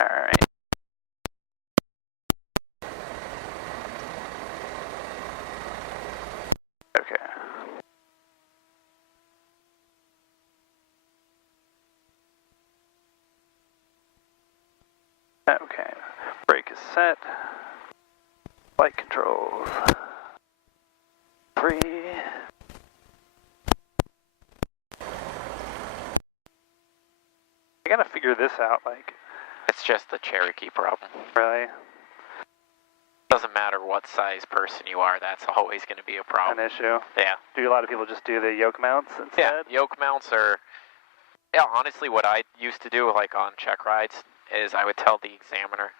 Alright. Okay. Okay. Brake is set. Flight controls. 3. I gotta figure this out, like. It's just the Cherokee problem. Really? Doesn't matter what size person you are, that's always going to be a problem. An issue? Yeah. Do a lot of people just do the yoke mounts instead? Yeah, yoke mounts are... Yeah, honestly, what I used to do, like on check rides, is I would tell the examiner,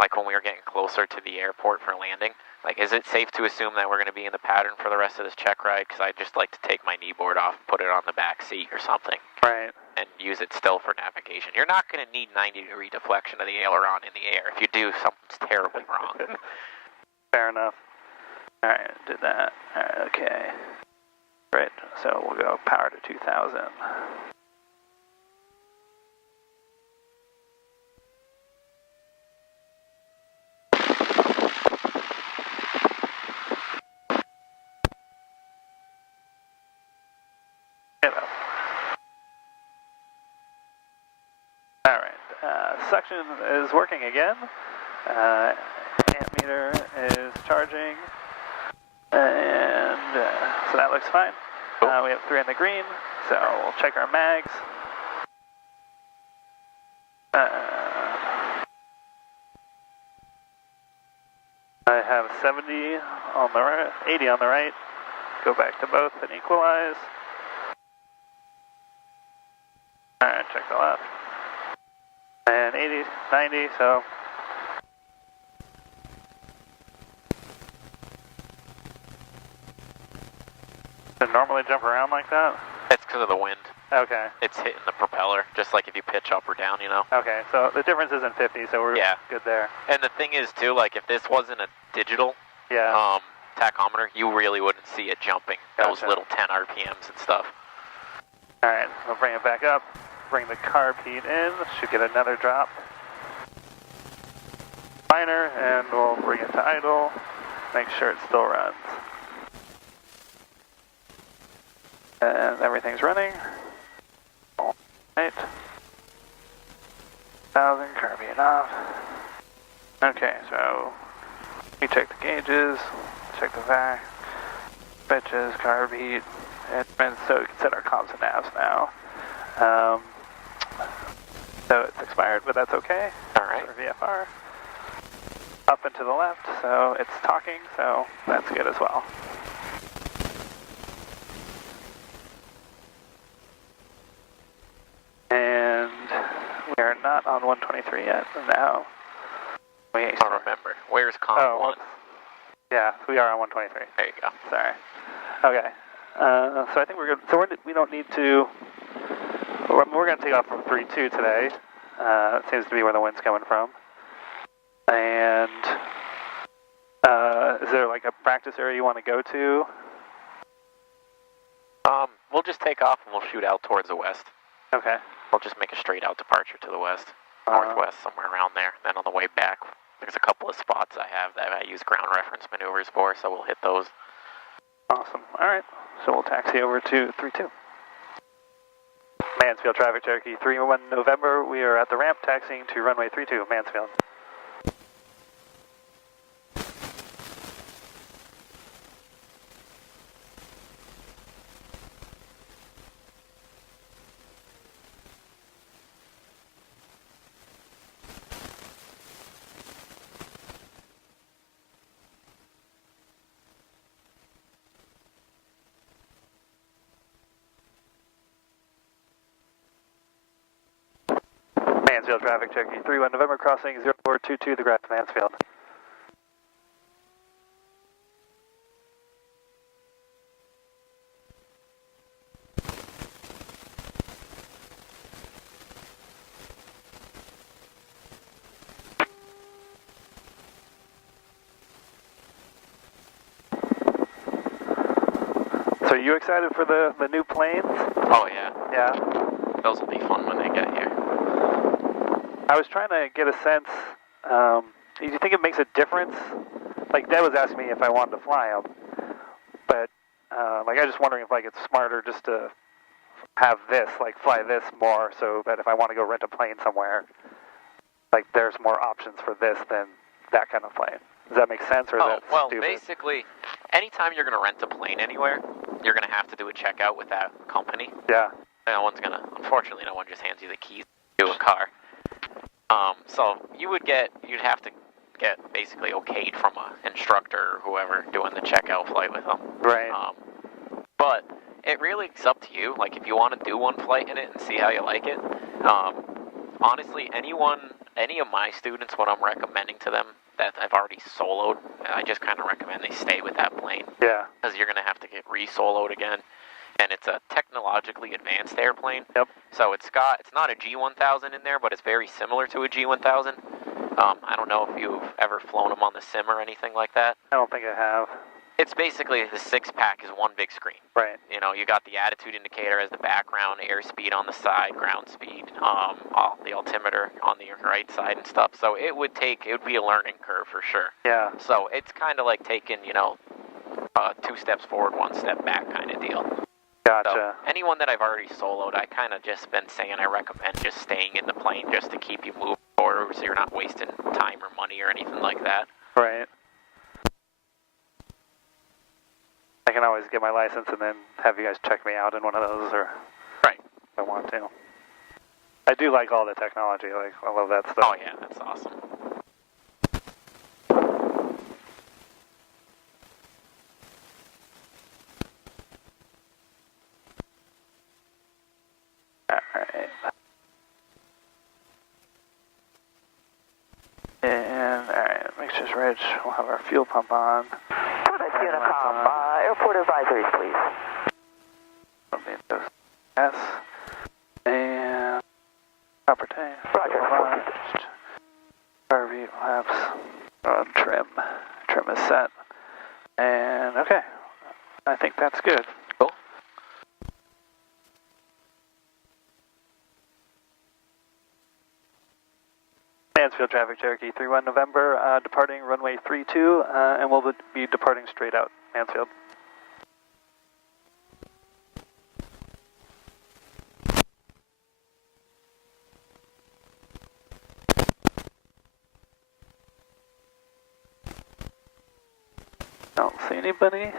like when we were getting closer to the airport for landing, like, is it safe to assume that we're going to be in the pattern for the rest of this check ride? Because I just like to take my knee board off and put it on the back seat or something. Right. And use it still for navigation. You're not going to need 90-degree deflection of the aileron in the air. If you do, something's terribly wrong. Fair enough. Alright, did that. Alright, okay. Right, so we'll go power to 2000. Alright, suction is working again. Amp meter is charging. And so that looks fine. We have 3 in the green, so we'll check our mags. I have 70 on the right, 80 on the right. Go back to both and equalize. Alright, check the left. And 80, 90, so. Does it normally jump around like that? It's because of the wind. Okay. It's hitting the propeller, just like if you pitch up or down, you know? Okay, so the difference isn't 50, so we're good there. And the thing is, too, like, if this wasn't a digital tachometer, you really wouldn't see it jumping those little 10 RPMs and stuff. Alright, we'll bring it back up. Bring the carb heat in. Should get another drop. Minor, and we'll bring it to idle. Make sure it still runs. And everything's running. Right. 1000, carb heat off. Okay, so we check the gauges, check the vac, pitches, carb heat, and so we can set our comms and navs now. So it's expired, but that's okay. Alright. For VFR. Up and to the left, so it's talking, so that's good as well. And we are not on 123 yet, now. I don't remember. Where's COM 1? Yeah, we are on 123. There you go. Sorry. Okay. So I think we're good. So we don't need to. We're going to take off from 3-2 today. It seems to be where the wind's coming from. And is there like a practice area you want to go to? We'll just take off and we'll shoot out towards the west. Okay. We'll just make a straight out departure to the west, northwest, somewhere around there. Then on the way back, there's a couple of spots I have that I use ground reference maneuvers for, so we'll hit those. Awesome. All right. So we'll taxi over to 3-2. Mansfield traffic, Cherokee 3-1 November. We are at the ramp taxiing to runway 32, Mansfield. Mansfield traffic, Cherokee 3-1 November, crossing 0422, the Grass Mansfield. So are you excited for the new planes? Oh yeah. Yeah. Those will be fun when they get here. I was trying to get a sense, do you think it makes a difference? Like, Dad was asking me if I wanted to fly them, but, like, I was just wondering if, like, it's smarter just to have this, like, fly this more so that if I want to go rent a plane somewhere, like, there's more options for this than that kind of plane. Does that make sense, or is that stupid? Basically, anytime you're going to rent a plane anywhere, you're going to have to do a checkout with that company. Yeah. Unfortunately, no one just hands you the keys to a car. So you'd have to get basically okayed from an instructor or whoever doing the checkout flight with them. Right. But it really is up to you. Like, if you want to do one flight in it and see how you like it. Honestly, any of my students, what I'm recommending to them that I've already soloed, I just kind of recommend they stay with that plane. Yeah. Because you're going to have to get re-soloed again. And it's a technologically advanced airplane. Yep. So it's not a G1000 in there, but it's very similar to a G1000. I don't know if you've ever flown them on the sim or anything like that. I don't think I have. It's basically the six-pack is one big screen. Right. You know, you got the attitude indicator as the background, airspeed on the side, ground speed, the altimeter on the right side and stuff. So it would be a learning curve for sure. Yeah. So it's kind of like taking, 2 steps forward, 1 step back kind of deal. Gotcha. So anyone that I've already soloed, I kind of just been saying I recommend just staying in the plane just to keep you moving forward so you're not wasting time or money or anything like that. Right. I can always get my license and then have you guys check me out in one of those, or right, if I want to. I do like all the technology. Like, I love that stuff. Oh yeah, that's awesome. Alright. And, alright, Mixtures Ridge, we'll have our fuel pump on. Plymouth Unicom, airport advisories, please. Don't need those. Yes. And, proper tank. Roger. RV laps on trim. Trim is set. And, okay. I think that's good. Cool. Mansfield traffic, Cherokee 31 November, departing runway 32, and we'll be departing straight out Mansfield. Don't see anybody.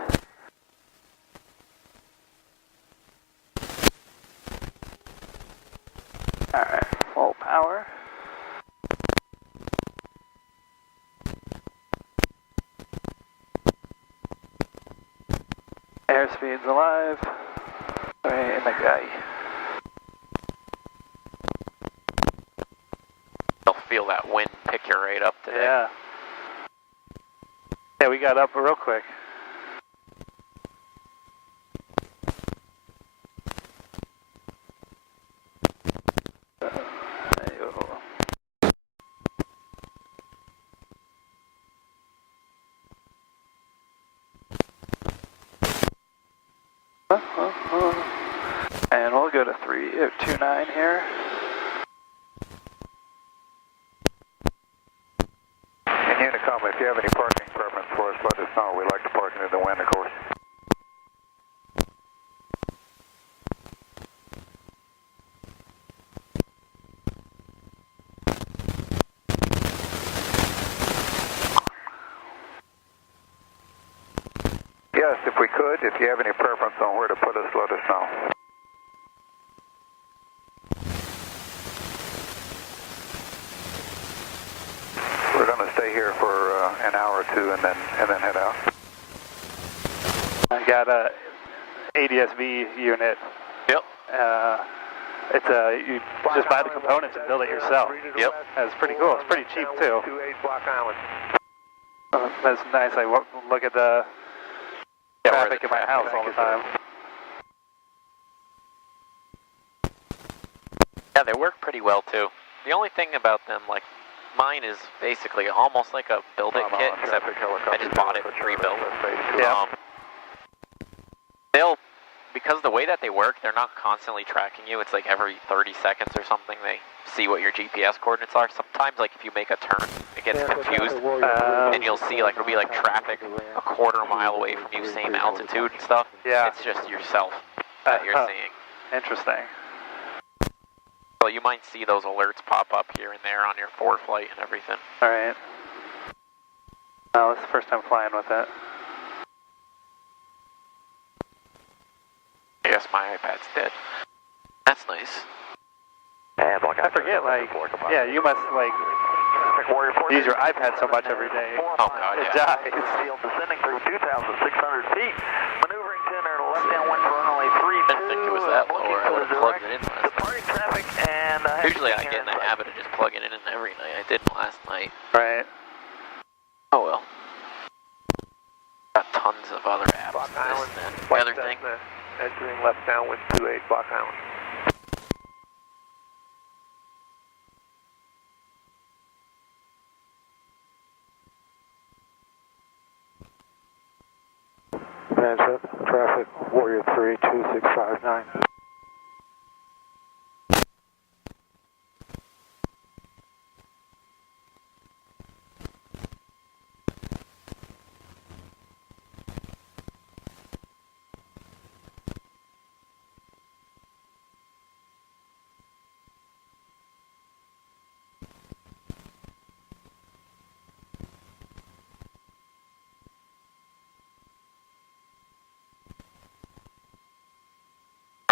Alright, full power. Airspeed's alive. Right in the guy. You'll feel that wind pick you right up today. Yeah. Yeah, we got up real quick. And we'll go to 329 here. In Unicom, if you have any parking preference for us, let us know. We like to park near the wind, of course. Yes, if we could, if you have any preference on where to put us, let us know. We're going to stay here for an hour or two and then head out. I got a ADS-B unit. Yep. You just buy the components and build it yourself. Yep. That's pretty cool. It's pretty cheap too. That's nice. I look at the traffic in my house all the time. Yeah, they work pretty well too. The only thing about them, like mine, is basically almost like a build-it kit, except I just bought it pre-built. Yeah. Because the way that they work, they're not constantly tracking you. It's like every 30 seconds or something. see what your GPS coordinates are. Sometimes, like, if you make a turn, it gets confused, and you'll see, like, it'll be, like, traffic a quarter-mile away from you, same altitude and stuff. Yeah. It's just yourself that you're seeing. Interesting. So you might see those alerts pop up here and there on your ForeFlight and everything. All right. Oh, this is the first time flying with it. I guess my iPad's dead. That's nice. I forget, like, yeah, you must, like, use your iPad so much every day. Oh, God, It yeah. dies. Descending through 2,600 feet. Maneuvering center to left-hand wind for runway 32. I didn't think it was that low, or I would have plugged it in last night. Departing traffic and... Usually I get in the habit of just plugging it in every night. I didn't last night. Right. Oh, well. Got tons of other apps. Block This Island. and that. The other thing. Entering left downwind 28 Block Island. Intercept, traffic, Warrior 3, 2659.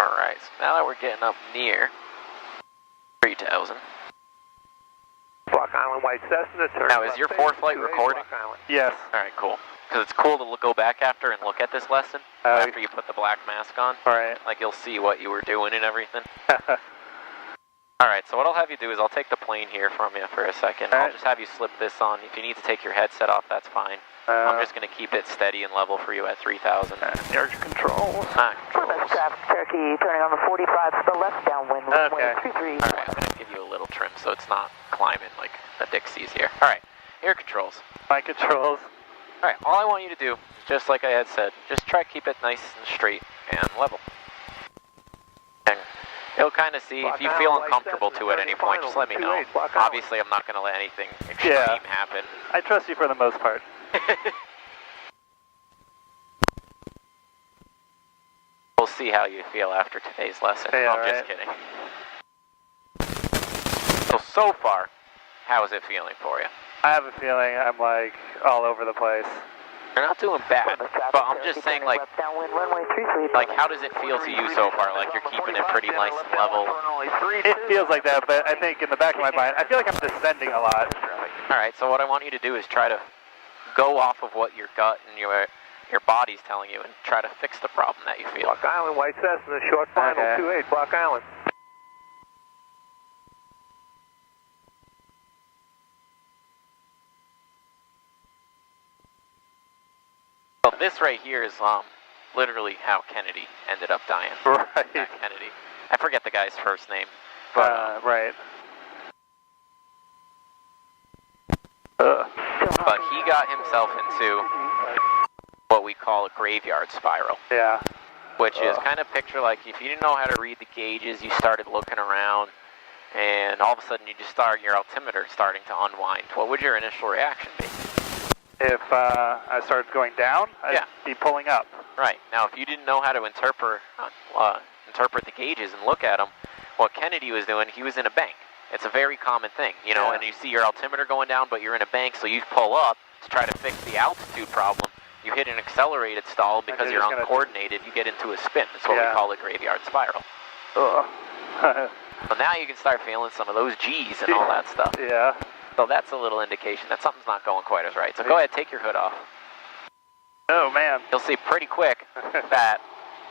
Alright, so now that we're getting up near 3,000. Block Island, White Cessna, turn Now, is left your base, ForeFlight 28 recording? Block Island. Yes. Alright, cool. Because it's cool to go back after and look at this lesson after you put the black mask on. All right. Like, you'll see what you were doing and everything. Alright, so what I'll have you do is I'll take the plane here from you for a second. I'll just have you slip this on. If you need to take your headset off, that's fine. I'm just going to keep it steady and level for you at 3,000. Air controls. Controls. Traffic, Cherokee, turning on the 45 to the left, downwind, runway 33. Alright, I'm going to give you a little trim so it's not climbing like the Dixies here. Alright, air controls. My controls. Alright, all I want you to do, just like I had said, just try to keep it nice and straight and level. And you'll kind of see, if you feel uncomfortable to at any point, just let me know. Obviously, I'm not going to let anything extreme happen. I trust you for the most part. We'll see how you feel after today's lesson. Hey, I'm just kidding. So far, how is it feeling for you? I have a feeling I'm, like, all over the place. You're not doing bad, but I'm just saying, like, how does it feel to you so far? Like you're keeping it pretty nice and level? It feels like that, but I think in the back of my mind, I feel like I'm descending a lot. Alright, so what I want you to do is try to go off of what your gut and your body's telling you and try to fix the problem that you feel. Block Island, White Cessna, short final, 28 Block Island. So this right here is literally how Kennedy ended up dying. Right. Jack Kennedy. I forget the guy's first name. But, right. But he got himself into what we call a graveyard spiral. Yeah. Which is kind of picture like if you didn't know how to read the gauges, you started looking around, and all of a sudden you just start your altimeter starting to unwind. What would your initial reaction be? If I started going down, I'd be pulling up. Right. Now, if you didn't know how to interpret the gauges and look at them, what Kennedy was doing, he was in a bank. It's a very common thing, you know, and you see your altimeter going down, but you're in a bank, so you pull up to try to fix the altitude problem. You hit an accelerated stall because you're uncoordinated, you get into a spin. That's what we call a graveyard spiral. So now you can start feeling some of those G's and all that stuff. Yeah. So that's a little indication that something's not going quite as right. So go ahead, take your hood off. Oh, man. You'll see pretty quick that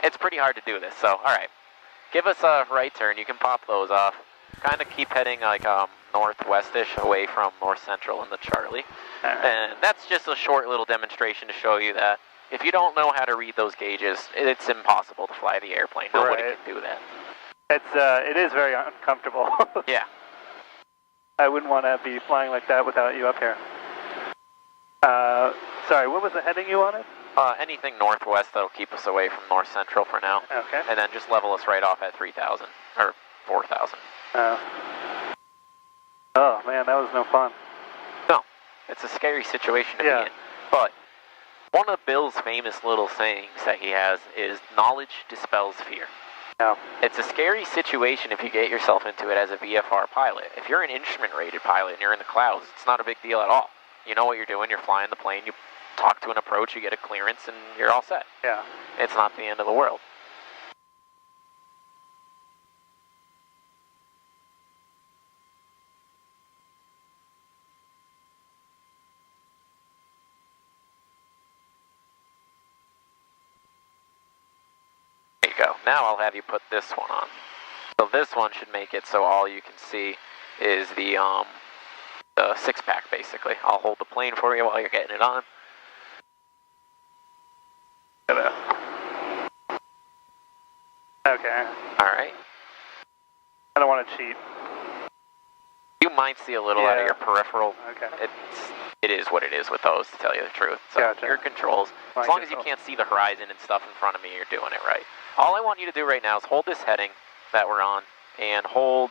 it's pretty hard to do this. So, all right, give us a right turn. You can pop those off. Kind of keep heading like northwestish away from north central in the Charlie. And that's just a short little demonstration to show you that if you don't know how to read those gauges, it's impossible to fly the airplane. Nobody can do that. It is very uncomfortable. Yeah. I wouldn't want to be flying like that without you up here. Sorry, what was the heading you wanted? Anything northwest that'll keep us away from north central for now. Okay. And then just level us right off at 3,000 or 4,000. Oh man, that was no fun. No, it's a scary situation to be in. But one of Bill's famous little sayings that he has is knowledge dispels fear. Yeah. It's a scary situation if you get yourself into it as a VFR pilot. If you're an instrument-rated pilot and you're in the clouds, it's not a big deal at all. You know what you're doing, you're flying the plane, you talk to an approach, you get a clearance, and you're all set. Yeah. It's not the end of the world. There you go. Now I'll have you put this one on. So this one should make it so all you can see is the six-pack, basically. I'll hold the plane for you while you're getting it on. Okay. Alright. I don't want to cheat. You might see a little out of your peripheral. Okay. It is what it is with those, to tell you the truth. So Gotcha. your controls, as long as you can't see the horizon and stuff in front of me, you're doing it right. All I want you to do right now is hold this heading that we're on and hold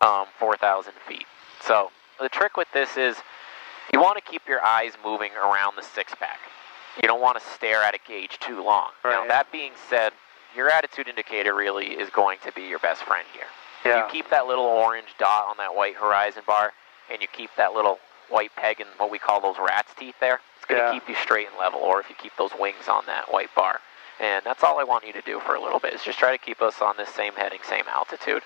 4,000 feet. So the trick with this is you want to keep your eyes moving around the six-pack. You don't want to stare at a gauge too long. Right. Now, that being said, your attitude indicator really is going to be your best friend here. Yeah. You keep that little orange dot on that white horizon bar, and you keep that little white peg in what we call those rat's teeth there, it's going to keep you straight and level, or if you keep those wings on that white bar. And that's all I want you to do for a little bit, is just try to keep us on this same heading, same altitude.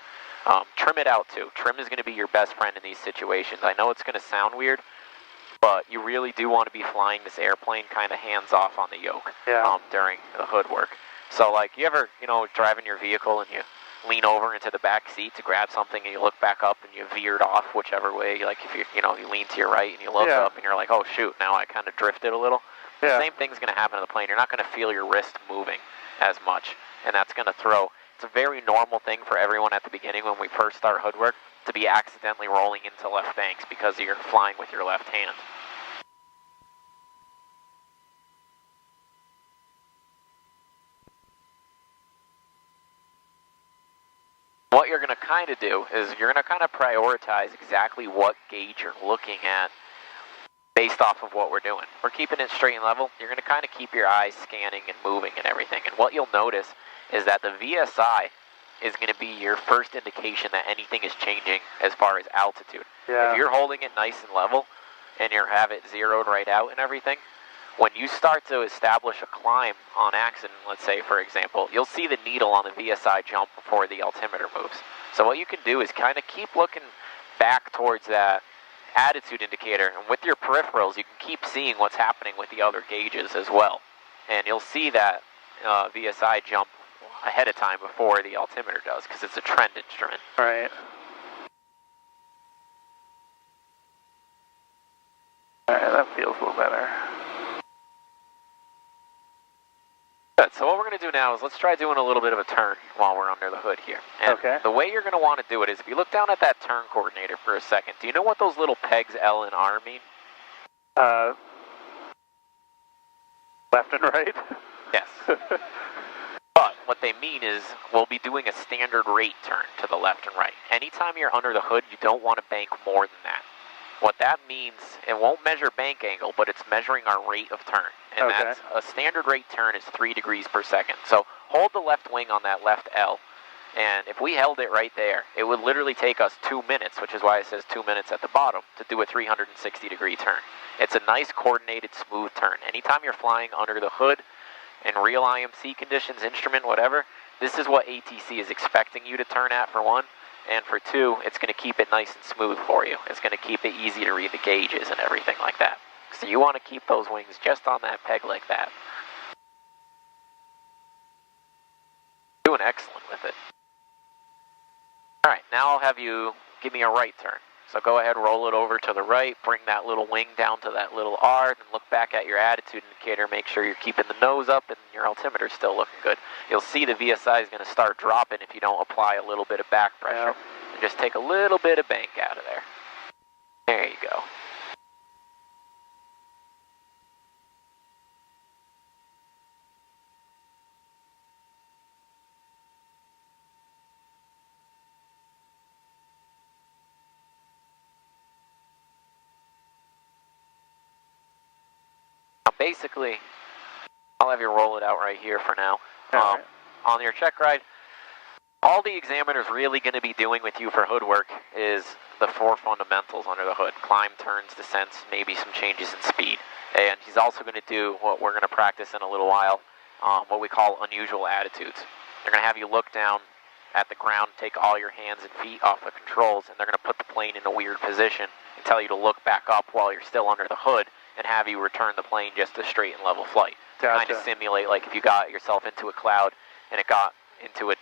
Trim it out too. Trim is going to be your best friend in these situations. I know it's going to sound weird, but you really do want to be flying this airplane kind of hands off on the yoke during the hood work. So like you ever, driving your vehicle and you lean over into the back seat to grab something and you look back up and you veered off whichever way, like if you lean to your right and you look up and you're like, oh shoot, now I kind of drifted a little. The same thing's going to happen to the plane. You're not going to feel your wrist moving as much, and that's going to throw. It's a very normal thing for everyone at the beginning when we first start hood work to be accidentally rolling into left banks because you're flying with your left hand. What you're going to kind of do is you're going to kind of prioritize exactly what gauge you're looking at based off of what we're doing. We're keeping it straight and level. You're going to kind of keep your eyes scanning and moving and everything. And what you'll notice is that the VSI is going to be your first indication that anything is changing as far as altitude. Yeah. If you're holding it nice and level and you have it zeroed right out and everything, when you start to establish a climb on accident, let's say, for example, you'll see the needle on the VSI jump before the altimeter moves. So what you can do is kind of keep looking back towards that attitude indicator, and with your peripherals, you can keep seeing what's happening with the other gauges as well. And you'll see that VSI jump ahead of time before the altimeter does, because it's a trend instrument. Right. Alright, that feels a little better. Good, so what we're going to do now is let's try doing a little bit of a turn while we're under the hood here. And the way you're going to want to do it is if you look down at that turn coordinator for a second, do you know what those little pegs L and R mean? Left and right? Yes. But what they mean is we'll be doing a standard rate turn to the left and right. Anytime you're under the hood, you don't want to bank more than that. What that means, it won't measure bank angle, but it's measuring our rate of turn. And that's a standard rate turn is 3 degrees per second. So hold the left wing on that left L, and if we held it right there, it would literally take us 2 minutes, which is why it says 2 minutes at the bottom, to do a 360-degree turn. It's a nice, coordinated, smooth turn. Anytime you're flying under the hood, in real IMC conditions, instrument, whatever, this is what ATC is expecting you to turn at, for one. And for two, it's going to keep it nice and smooth for you. It's going to keep it easy to read the gauges and everything like that. So you want to keep those wings just on that peg like that. Doing excellent with it. Alright, now I'll have you give me a right turn. So go ahead, roll it over to the right, bring that little wing down to that little R, and look back at your attitude indicator, make sure you're keeping the nose up and your altimeter's still looking good. You'll see the VSI is going to start dropping if you don't apply a little bit of back pressure. And just take a little bit of bank out of there. There you go. basically, I'll have you roll it out right here for now. All right. On your check ride, all the examiner's really going to be doing with you for hood work is the 4 fundamentals under the hood. Climb, turns, descents, maybe some changes in speed. And he's also going to do what we're going to practice in a little while, what we call unusual attitudes. They're going to have you look down at the ground, take all your hands and feet off the controls, and they're going to put the plane in a weird position and tell you to look back up while you're still under the hood and have you return the plane just a straight and level flight. To kind of simulate like if you got yourself into a cloud and it got into an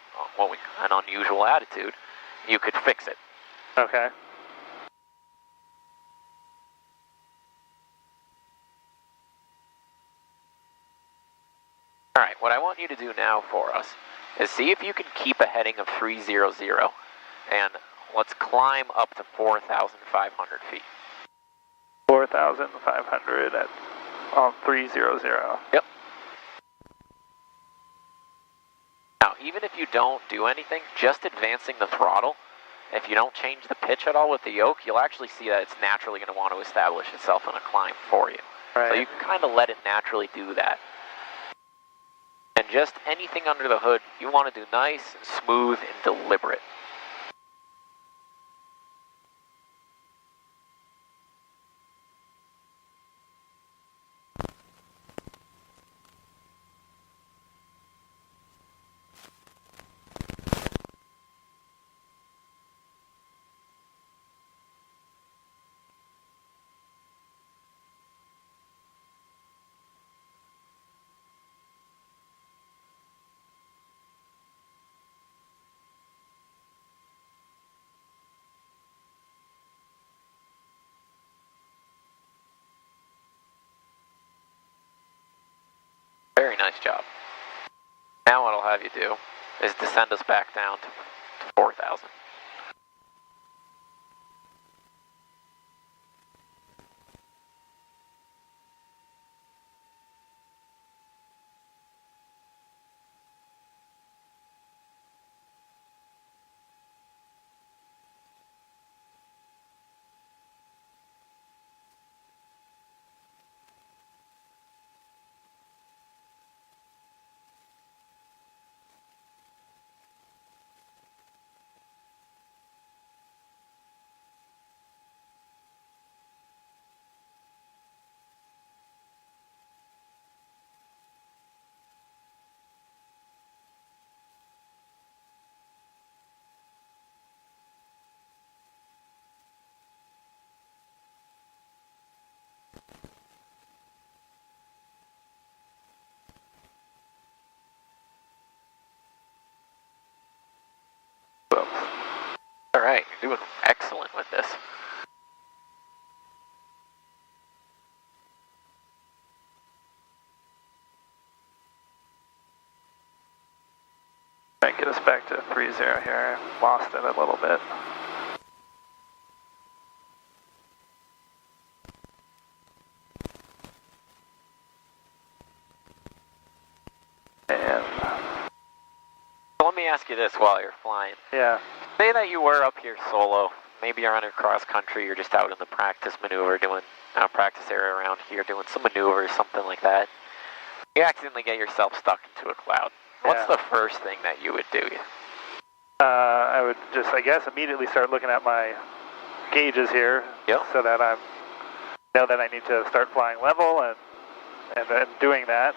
unusual attitude, you could fix it. Okay. All right, what I want you to do now for us is see if you can keep a heading of 300, and let's climb up to 4,500 feet. 4,500 at 300. Yep. Now, even if you don't do anything, just advancing the throttle, if you don't change the pitch at all with the yoke, you'll actually see that it's naturally going to want to establish itself in a climb for you. Right. So you can kind of let it naturally do that. And just anything under the hood, you want to do nice and smooth and deliberate. Very nice job. Now what I'll have you do is descend us back down to 4,000. All right, you're doing excellent with this. Right, get us back to 30 here. Lost it a little bit. And So let me ask you this while you're flying. yeah. Say that you were up here solo. Maybe you're on a cross country, you're just out in the practice maneuver doing practice area around here doing some maneuvers, something like that. You accidentally get yourself stuck into a cloud. What's the first thing that you would do? I would just, I guess, immediately start looking at my gauges here, so that I know that I need to start flying level, and then doing that.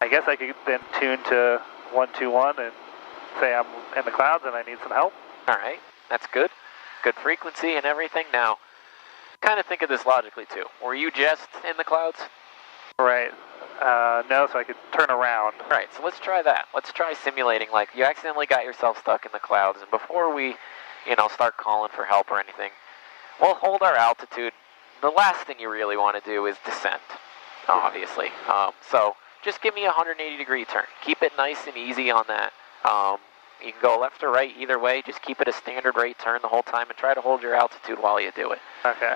I guess I could then tune to 121 and say I'm in the clouds and I need some help. All right, that's good. Good frequency and everything. Now, kind of think of this logically too. Were you just in the clouds? Right. No, so I could turn around. Right, so let's try that. Let's try simulating like you accidentally got yourself stuck in the clouds, and before we, start calling for help or anything, we'll hold our altitude. The last thing you really want to do is descent, obviously. So just give me a 180-degree turn. Keep it nice and easy on that. You can go left or right either way. Just keep it a standard rate turn the whole time and try to hold your altitude while you do it. Okay.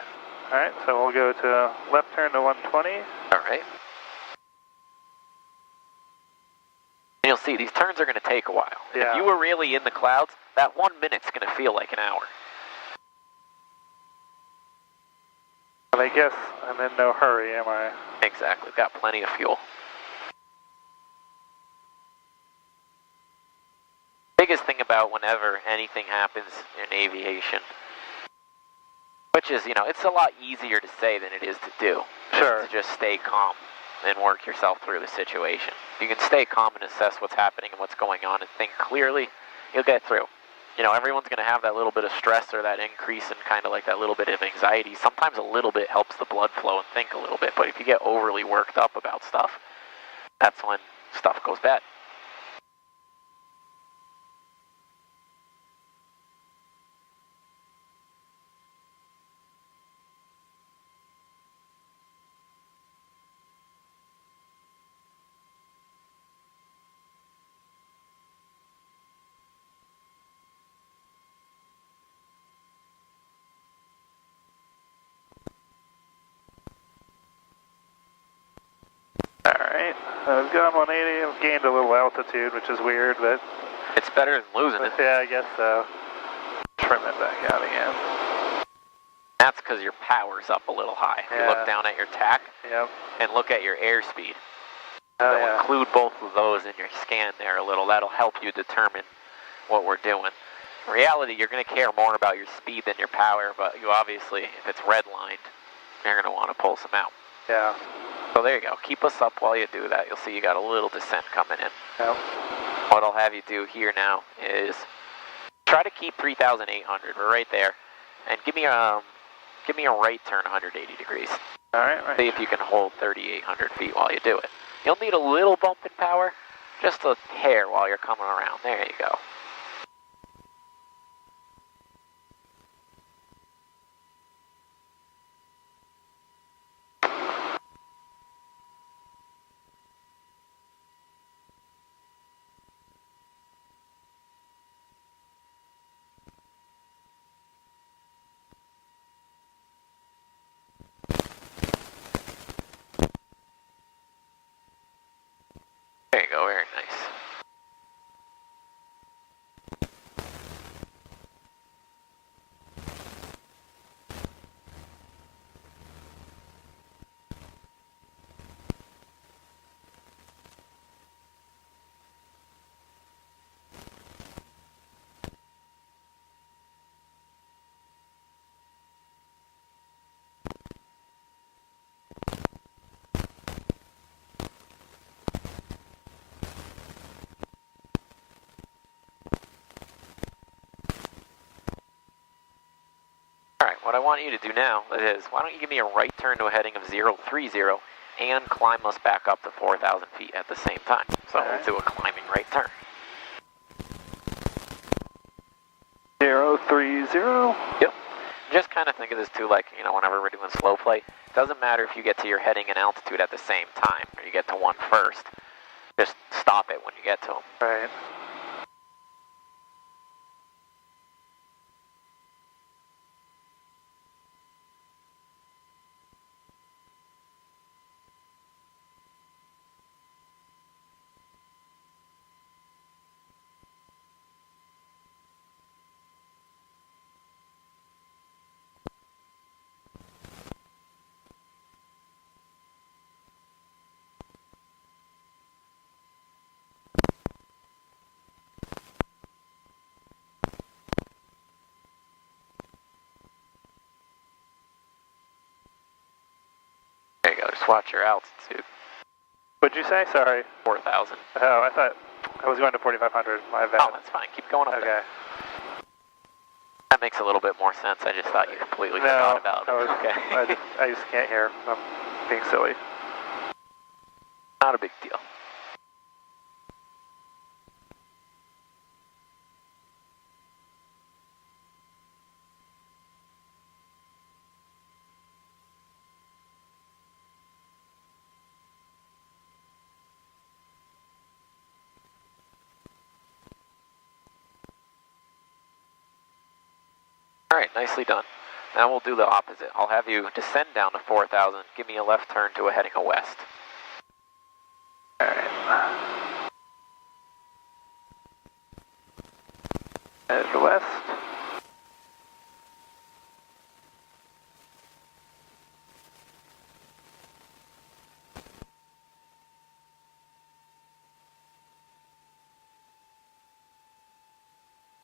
All right, so we'll go to left turn to 120. All right. And you'll see these turns are going to take a while. Yeah. If you were really in the clouds, that 1 minute's going to feel like an hour. But I guess I'm in no hurry, am I? Exactly. We've got plenty of fuel. Biggest thing about whenever anything happens in aviation, which is, you know, it's a lot easier to say than it is to do. Sure. To just stay calm and work yourself through the situation. If you can stay calm and assess what's happening and what's going on and think clearly, you'll get through. You know, everyone's going to have that little bit of stress or that increase in kind of like that little bit of anxiety. Sometimes a little bit helps the blood flow and think a little bit, but if you get overly worked up about stuff, that's when stuff goes bad. Alright, I've gone 180, I've gained a little altitude, which is weird, but... It's better than losing it. Yeah, I guess so. Trim it back out again. That's because your power's up a little high. Yeah. You look down at your tack Yep. and look at your airspeed. Oh, So yeah. include both of those in your scan there a little. That'll help you determine what we're doing. In reality, you're going to care more about your speed than your power, but you obviously, if it's redlined, you're going to want to pull some out. Yeah. So there you go. Keep us up while you do that. You'll see you got a little descent coming in. Yep. What I'll have you do here now is try to keep 3,800. We're right there. And give me a right turn 180 degrees. Alright, right. See if you can hold 3,800 feet while you do it. You'll need a little bump in power, just a hair while you're coming around. There you go. There you go, very nice. Alright, what I want you to do now is, why don't you give me a right turn to a heading of 030 and climb us back up to 4,000 feet at the same time. So we'll do a climbing right turn. 030. Yep. Just kind of think of this too, like, you know, whenever we're doing slow play, it doesn't matter if you get to your heading and altitude at the same time, or you get to one first. Just stop it when you get to them. Right. There you go, just watch your altitude. What'd you say? Sorry. 4,000. Oh, I thought I was going to 4,500. My bad. Oh, that's fine. Keep going up there. Okay. That makes a little bit more sense. I just thought you completely forgot about it. Okay. I just can't hear. I'm being silly. Not a big deal. Alright, nicely done. Now we'll do the opposite. I'll have you descend down to 4,000. Give me a left turn to a heading of west. Alright. Head west.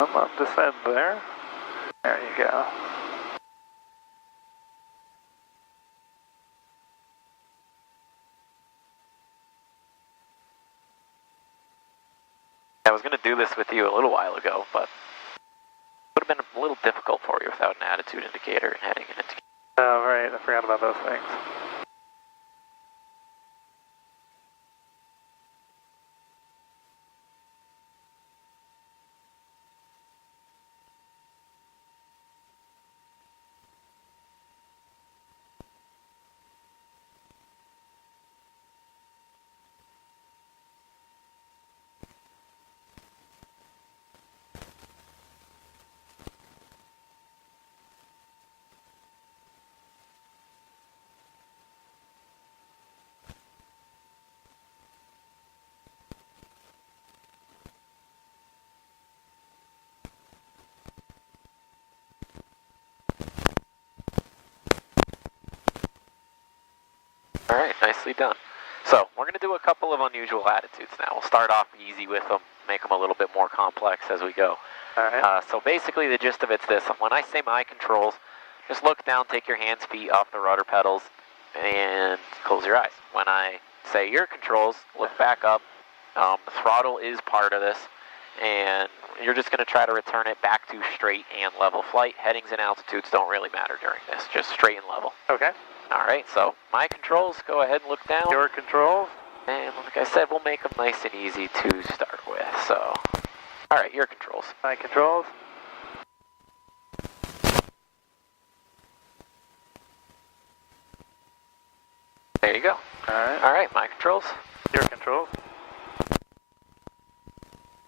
On descend there. There you go. I was going to do this with you a little while ago, but it would have been a little difficult for you without an attitude indicator and heading an indicator. Oh, right. I forgot about those things. All right, nicely done. So we're going to do a couple of unusual attitudes now. We'll start off easy with them, make them a little bit more complex as we go. All right. So basically the gist of it's this. When I say my controls, just look down, take your hands, feet off the rudder pedals, and close your eyes. When I say your controls, look back up. The throttle is part of this, and you're just going to try to return it back to straight and level flight. Headings and altitudes don't really matter during this, just straight and level. Okay. All right, so my controls, go ahead and look down. Your controls. And like I said, we'll make them nice and easy to start with. So, all right, your controls. My controls. There you go. All right, my controls. Your controls.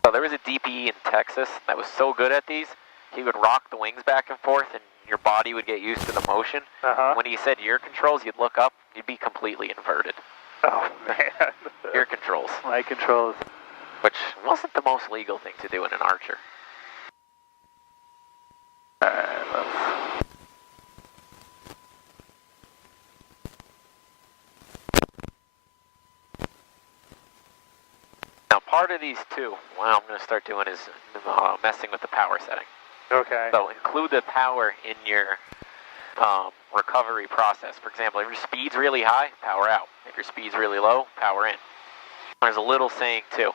So there was a DPE in Texas that was so good at these, he would rock the wings back and forth and your body would get used to the motion. When he said your controls, you'd look up, you'd be completely inverted. Oh, man. Your controls. My controls. Which wasn't the most legal thing to do in an Archer. Alright, let's... Now part of these too, what I'm going to start doing is messing with the power setting. Okay. So include the power in your recovery process. For example, if your speed's really high, power out. If your speed's really low, power in. There's a little saying too.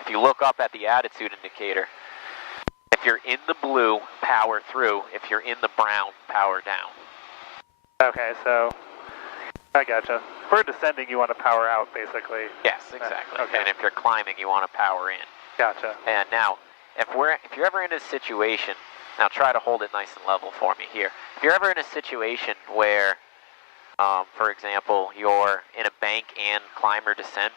If you look up at the attitude indicator, if you're in the blue, power through. If you're in the brown, power down. Okay, so I gotcha. If we're descending, you want to power out, basically. Yes, exactly. Okay. And if you're climbing, you want to power in. Gotcha. And now, if you're ever in a situation, now try to hold it nice and level for me here. If you're ever in a situation where, for example, you're in a bank and climb or descent,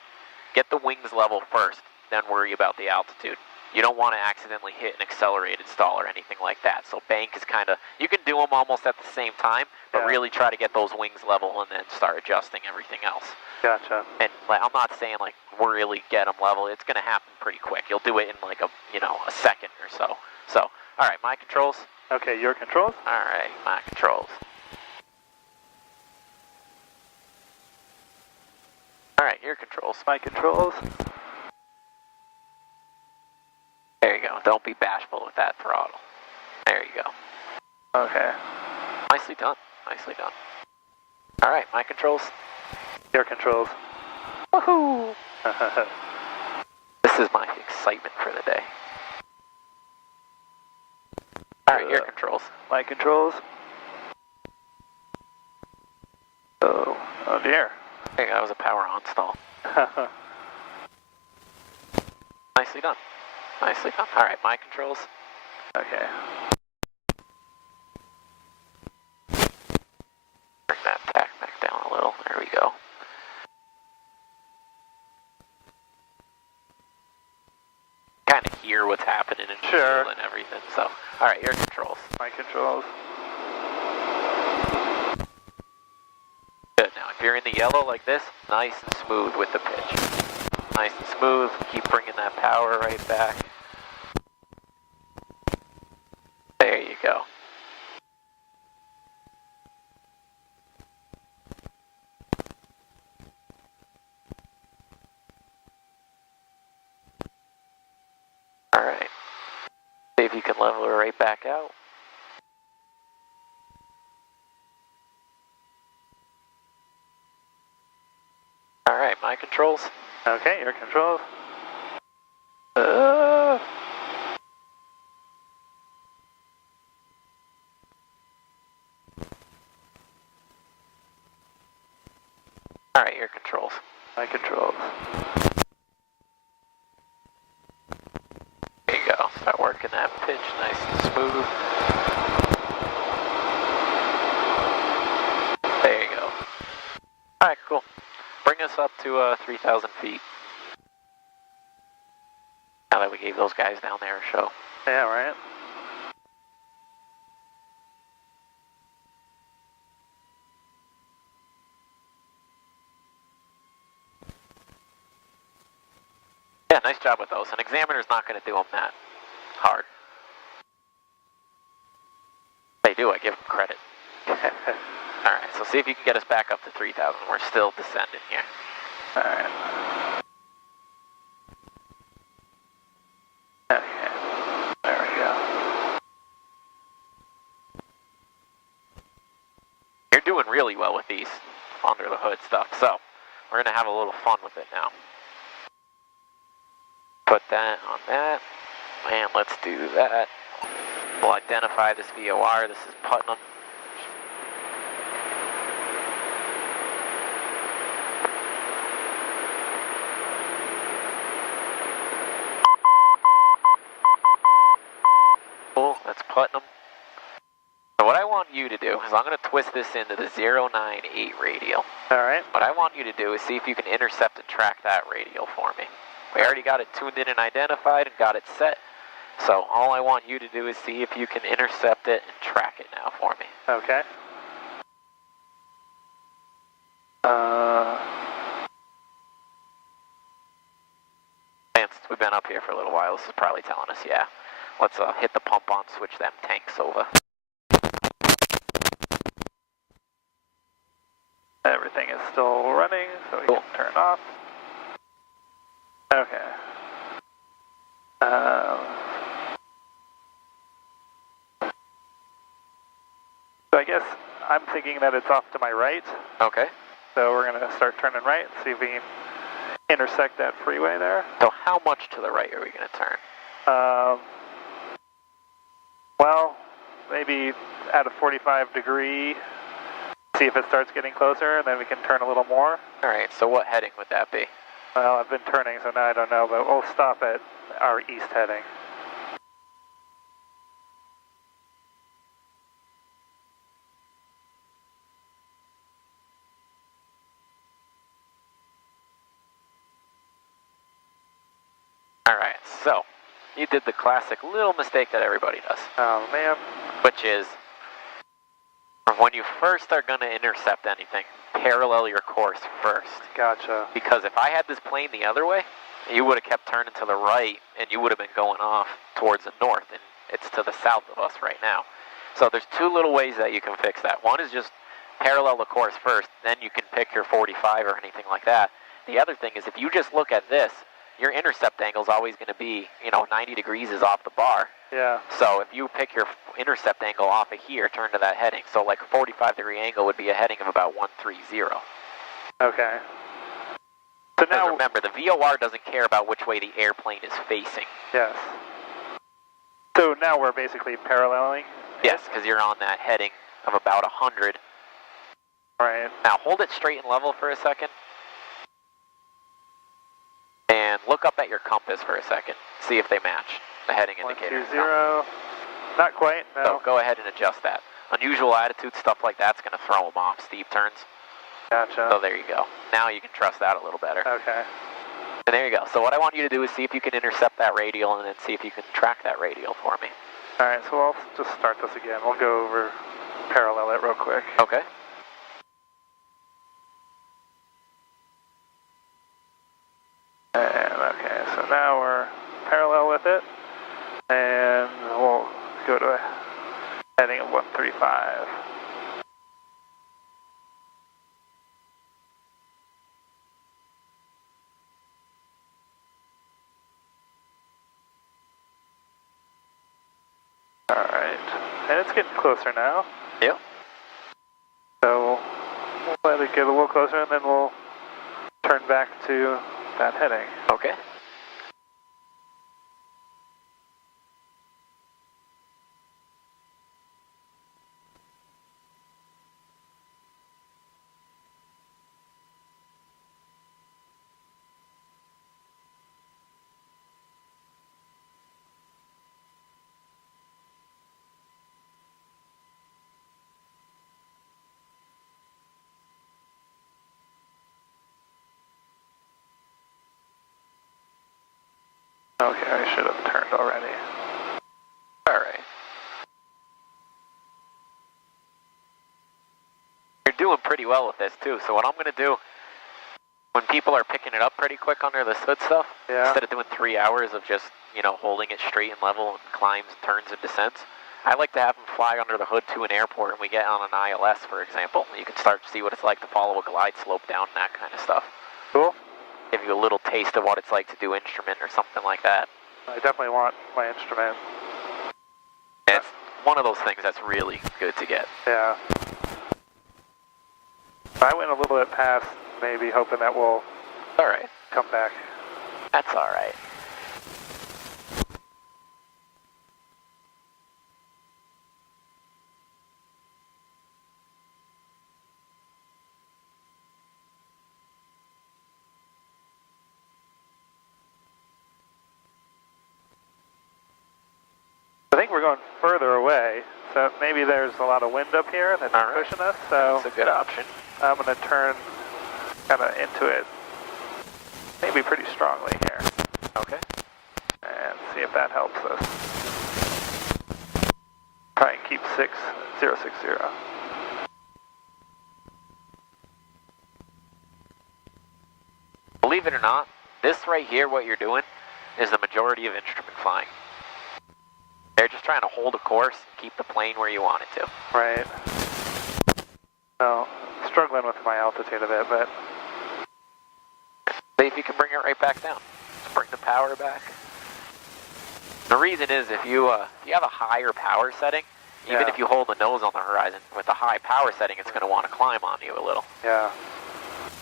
get the wings level first, then worry about the altitude. You don't want to accidentally hit an accelerated stall or anything like that. So bank is kind of, you can do them almost at the same time, but really try to get those wings level and then start adjusting everything else. Gotcha. And like, I'm not saying like really get them level. It's going to happen pretty quick. You'll do it in like a second or so. So, all right, my controls. Okay, your controls. All right, my controls. All right, your controls. My controls. There you go. Don't be bashful with that throttle. There you go. Okay. Nicely done. Nicely done. All right, my controls. Your controls. Woohoo! This is my excitement for the day. All right, your controls. My controls. Oh dear. There you go. That was a power on stall. Nicely done. Nicely done. All right, my controls. Okay. Bring that tack back down a little. There we go. Kind of hear what's happening in the field and everything. So, all right, your controls. My controls. Good. Now, if you're in the yellow like this, nice and smooth with the pitch. Nice and smooth. Keep bringing that power right back. There you go. All right. See if you can level her right back out. All right, my controls. Okay, your controls. All right, your controls. My controls. There you go. Start working that pitch nice and smooth. There you go. All right, cool. Bring us up to 3,000 feet. Now that we gave those guys down there a show. Yeah, right. Yeah, nice job with those. An examiner's not going to do them that hard. They do, I give them credit. Alright, so see if you can get us back up to 3,000. We're still descending here. Alright. Okay. There we go. You're doing really well with these under the hood stuff, so we're going to have a little fun with it now. Put that on that, and let's do that. We'll identify this VOR. This is Putnam. Cool, that's Putnam. So what I want you to do is I'm going to twist this into the 098 radial. Alright. What I want you to do is see if you can intercept and track that radial for me. We already got it tuned in and identified and got it set. So all I want you to do is see if you can intercept it and track it now for me. Okay. And since we've been up here for a little while, this is probably telling us, yeah. Let's hit the pump on, switch them tanks over. Everything is still running, so we can turn off. Okay. So I guess I'm thinking that it's off to my right. Okay. So we're going to start turning right, see if we can intersect that freeway there. So how much to the right are we going to turn? Well, maybe at a 45-degree, see if it starts getting closer, and then we can turn a little more. All right, so what heading would that be? Well, I've been turning, so now I don't know, but we'll stop at our east heading. All right, so you did the classic little mistake that everybody does. Oh, man. Which is, when you first are going to intercept anything, parallel your course first. Gotcha. Because if I had this plane the other way, you would have kept turning to the right, and you would have been going off towards the north, and it's to the south of us right now. So there's two little ways that you can fix that. One is just parallel the course first, then you can pick your 45 or anything like that. The other thing is if you just look at this, your intercept angle is always going to be, 90 degrees is off the bar. Yeah. So if you pick your intercept angle off of here, turn to that heading. So like a 45-degree angle would be a heading of about 130. Okay. So now, remember, the VOR doesn't care about which way the airplane is facing. yes. So now we're basically paralleling? Yes, because you're on that heading of about 100. Right. Now hold it straight and level for a second. And look up at your compass for a second. See if they match the heading indicator. 120. Not quite, no. So go ahead and adjust that. Unusual attitude, stuff like that's going to throw them off, steep turns. Gotcha. So there you go. Now you can trust that a little better. Okay. And there you go. So what I want you to do is see if you can intercept that radial and then see if you can track that radial for me. All right, so I'll just start this again. We'll go over, parallel it real quick. Okay. And okay, so now we're parallel with it, and we'll go to a heading of 135. and it's getting closer now. Yep. So we'll let it get a little closer, and then we'll turn back to that heading. Okay. Okay, I should have turned already. All right. You're doing pretty well with this too. So what I'm going to do, when people are picking it up pretty quick under this hood stuff, instead of doing 3 hours of just, holding it straight and level and climbs, turns, and descents, I like to have them fly under the hood to an airport and we get on an ILS, for example. You can start to see what it's like to follow a glide slope down and that kind of stuff. Cool. Give you a little taste of what it's like to do instrument or something like that. I definitely want my instrument. It's one of those things that's really good to get. Yeah. I went a little bit past, maybe hoping that we'll All right. come back. That's all right. I think we're going further away, so maybe there's a lot of wind up here that's pushing us, so that's a good option. I'm going to turn kind of into it, maybe pretty strongly here. Okay. And see if that helps us. Try and keep 6060. Believe it or not, this right here, what you're doing, is the majority of instrument flying. They're just trying to hold a course and keep the plane where you want it to. Right. So, struggling with my altitude a bit, but see if you can bring it right back down. Just bring the power back. The reason is if you have a higher power setting, even if you hold the nose on the horizon, with a high power setting, it's going to want to climb on you a little. Yeah.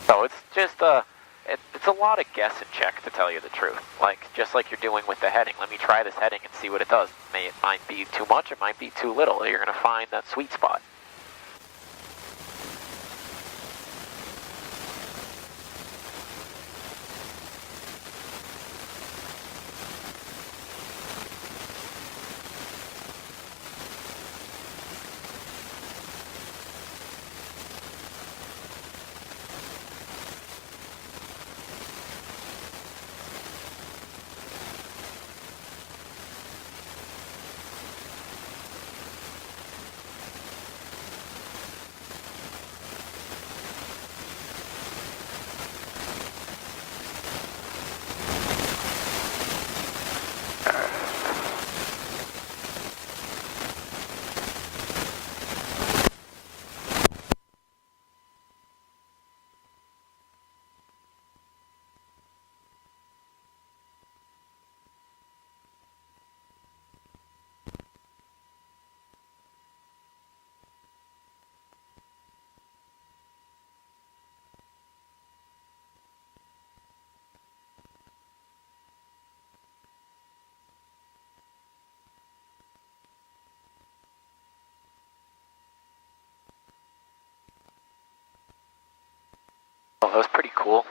So it's just it's a lot of guess and check, to tell you the truth. Just like you're doing with the heading. Let me try this heading and see what it does. It might be too much, it might be too little. You're going to find that sweet spot. Oh, that was pretty cool.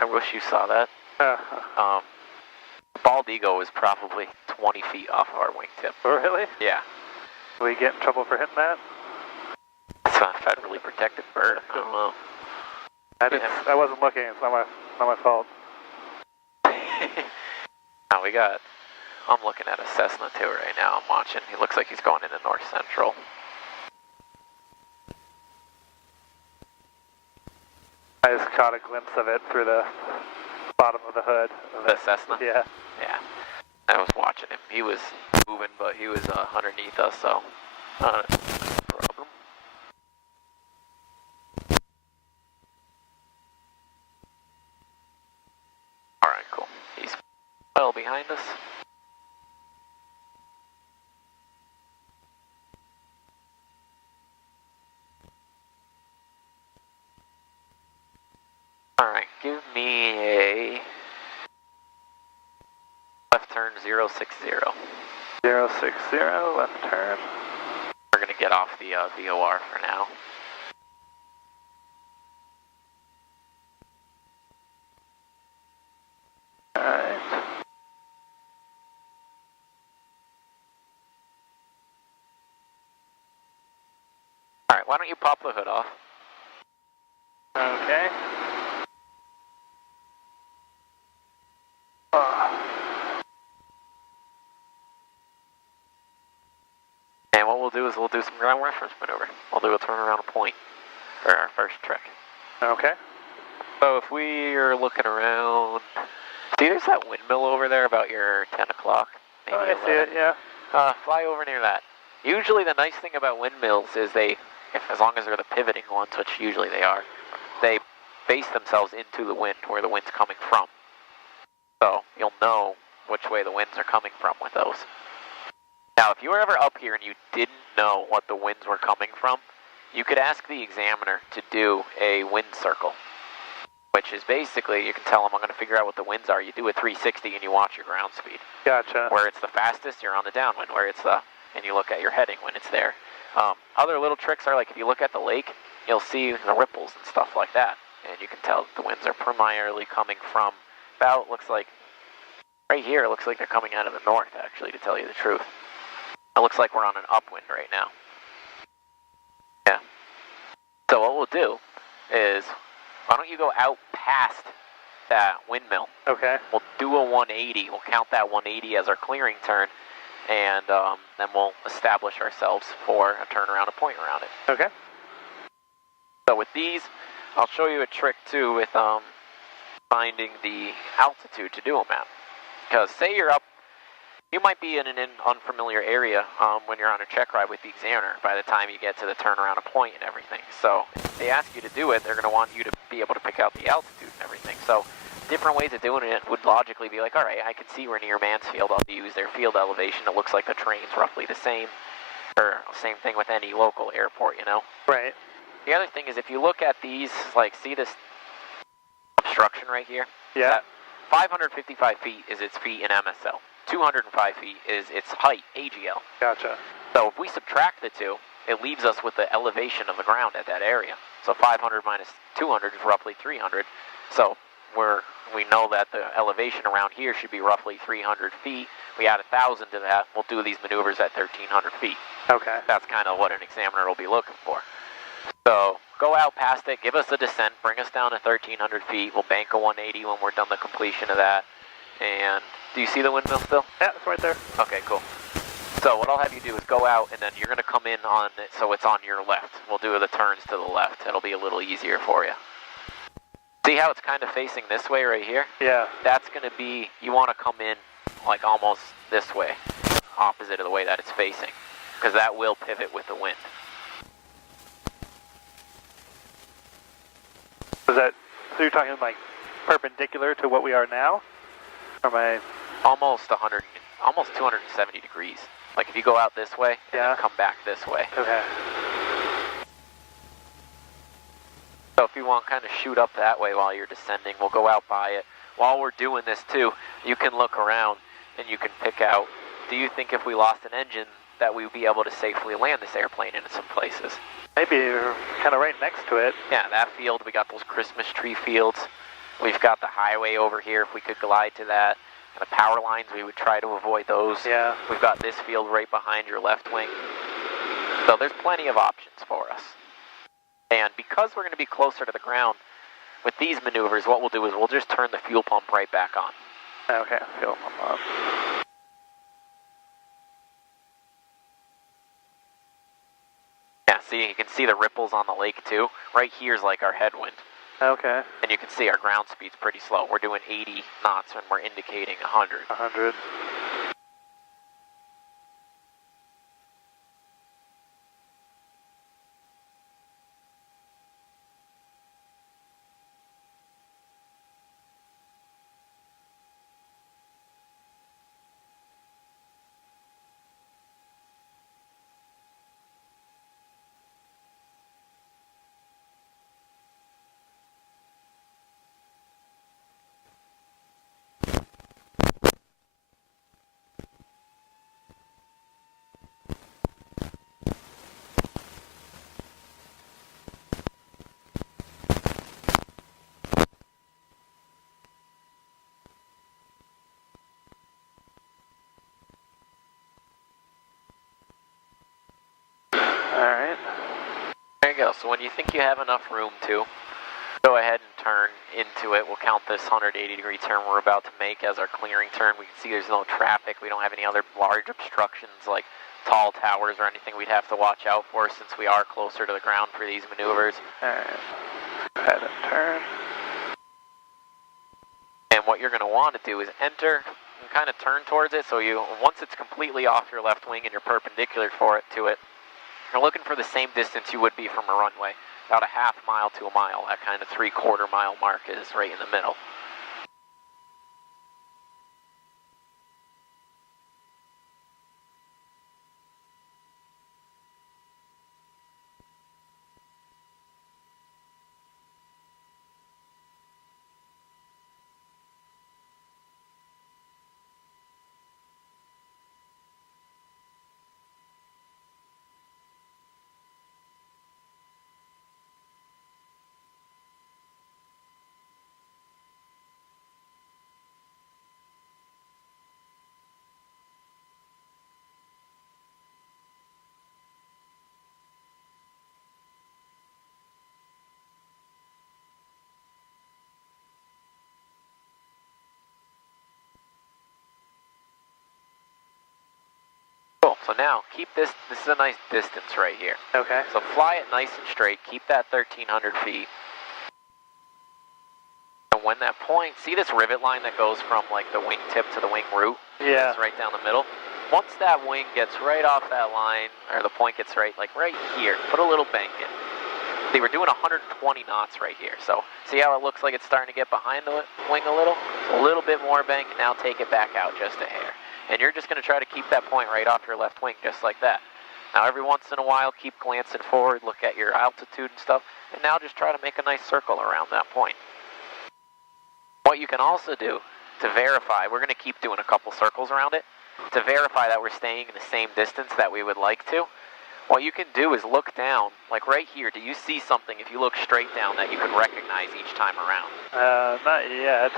I wish you saw that. Bald eagle is probably 20 feet off of our wingtip. Oh, really? Yeah. Do we get in trouble for hitting that? It's a federally protected bird. I don't know. I wasn't looking. It's not my fault. Now I'm looking at a Cessna too right now. I'm watching. He looks like he's going into North Central. I just caught a glimpse of it through the bottom of the hood. The Cessna? Yeah. Yeah. I was watching him. He was moving, but he was underneath us, so not a problem. Alright, cool. He's well behind us. 060. 060, left turn. We're going to get off the VOR for now. Alright. Alright, why don't you pop the hood off? Okay. And what we'll do is we'll do some ground reference maneuver. We'll do a turn around a point for our first trick. Okay. So if we are looking around, see there's that windmill over there about your 10 o'clock? Oh, I see it, yeah. Fly over near that. Usually the nice thing about windmills is as long as they're the pivoting ones, which usually they are, they face themselves into the wind where the wind's coming from. So you'll know which way the winds are coming from with those. Now, if you were ever up here and you didn't know what the winds were coming from, you could ask the examiner to do a wind circle, which is basically, you can tell them, I'm going to figure out what the winds are. You do a 360 and you watch your ground speed. Gotcha. Where it's the fastest, you're on the downwind. And you look at your heading when it's there. Other little tricks are like if you look at the lake, you'll see the ripples and stuff like that. And you can tell the winds are primarily coming from about, looks like, right here, it looks like they're coming out of the north, actually, to tell you the truth. It looks like we're on an upwind right now. Yeah. So what we'll do is, why don't you go out past that windmill? Okay. We'll do a 180. We'll count that 180 as our clearing turn, and then we'll establish ourselves for a turn around a point around it. Okay. So with these, I'll show you a trick too with finding the altitude to do them at. Because say you're up, you might be in an unfamiliar area when you're on a check ride with the examiner by the time you get to the turn around a point and everything. So if they ask you to do it, they're going to want you to be able to pick out the altitude and everything. So different ways of doing it would logically be like, all right, I can see we're near Mansfield. I'll use their field elevation. It looks like the terrain's roughly the same. Or same thing with any local airport, you know? Right. The other thing is if you look at these, like, see this obstruction right here? Yeah. 555 feet is its feet in MSL. 205 feet is its height, AGL. Gotcha. So if we subtract the two, it leaves us with the elevation of the ground at that area. So 500 minus 200 is roughly 300. So we know that the elevation around here should be roughly 300 feet. We add 1,000 to that, we'll do these maneuvers at 1,300 feet. Okay. That's kind of what an examiner will be looking for. So go out past it, give us a descent, bring us down to 1,300 feet. We'll bank a 180 when we're done the completion of that. And do you see the windmill still? Yeah, it's right there. Okay, cool. So what I'll have you do is go out, and then you're going to come in on it so it's on your left. We'll do the turns to the left. It'll be a little easier for you. See how it's kind of facing this way right here? Yeah. That's going to be, you want to come in like almost this way, opposite of the way that it's facing, because that will pivot with the wind. So you're talking like perpendicular to what we are now? Or am I... Almost 270 degrees. Like if you go out this way, and then come back this way. Okay. So if you want to kind of shoot up that way while you're descending, we'll go out by it. While we're doing this too, you can look around and you can pick out, do you think if we lost an engine that we would be able to safely land this airplane in some places? Maybe you're kind of right next to it. Yeah, that field, we got those Christmas tree fields. We've got the highway over here if we could glide to that. And the power lines, we would try to avoid those. Yeah. We've got this field right behind your left wing. So there's plenty of options for us. And because we're going to be closer to the ground, with these maneuvers, what we'll do is we'll just turn the fuel pump right back on. Okay, fuel pump on. Yeah, see, you can see the ripples on the lake too. Right here's like our headwind. Okay. And you can see our ground speed's pretty slow. We're doing 80 knots and we're indicating 100. 100. you go. So when you think you have enough room to, go ahead and turn into it. We'll count this 180-degree turn we're about to make as our clearing turn. We can see there's no traffic. We don't have any other large obstructions like tall towers or anything we'd have to watch out for since we are closer to the ground for these maneuvers. Alright, go ahead and turn. And what you're going to want to do is enter and kind of turn towards it. So once it's completely off your left wing and you're perpendicular to it, you're looking for the same distance you would be from a runway. About a half mile to a mile. That kind of 3/4 mile mark is right in the middle. Cool, so now keep this is a nice distance right here. Okay. So fly it nice and straight, keep that 1,300 feet. And when that point, see this rivet line that goes from like the wing tip to the wing root? Yeah. It's right down the middle. Once that wing gets right off that line, or the point gets right here, put a little bank in. See, we're doing 120 knots right here. So see how it looks like it's starting to get behind the wing a little? So a little bit more bank, now take it back out just a hair. And you're just going to try to keep that point right off your left wing, just like that. Now every once in a while, keep glancing forward, look at your altitude and stuff, and now just try to make a nice circle around that point. What you can also do to verify, we're going to keep doing a couple circles around it, to verify that we're staying in the same distance that we would like to, what you can do is look down, like right here. Do you see something, if you look straight down, that you can recognize each time around? Not yet.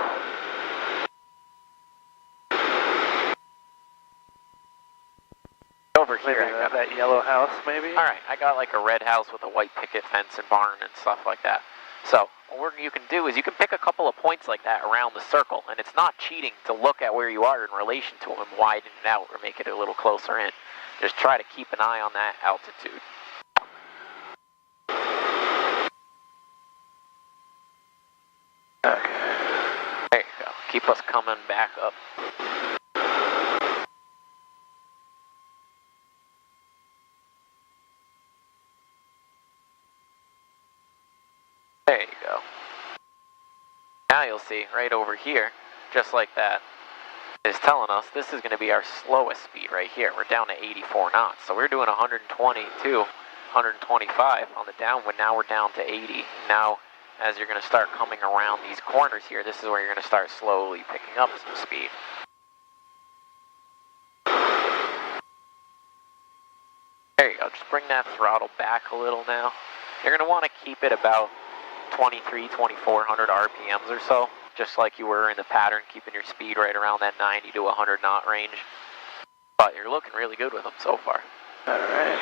Over here, Maybe that yellow house, maybe? Alright, I got like a red house with a white picket fence and barn and stuff like that. So, what you can do is you can pick a couple of points like that around the circle, and it's not cheating to look at where you are in relation to them and widen it out or make it a little closer in. Just try to keep an eye on that altitude. Okay. There you go. Keep us coming back up. There you go. Now you'll see right over here, just like that, is telling us this is going to be our slowest speed right here. We're down to 84 knots. So we're doing 122, 125 on the downwind. Now we're down to 80. Now, as you're going to start coming around these corners here, this is where you're going to start slowly picking up some speed. There you go. Just bring that throttle back a little now. You're going to want to keep it about 23, 2400 RPMs or so, just like you were in the pattern, keeping your speed right around that 90 to 100 knot range. But you're looking really good with them so far. All right.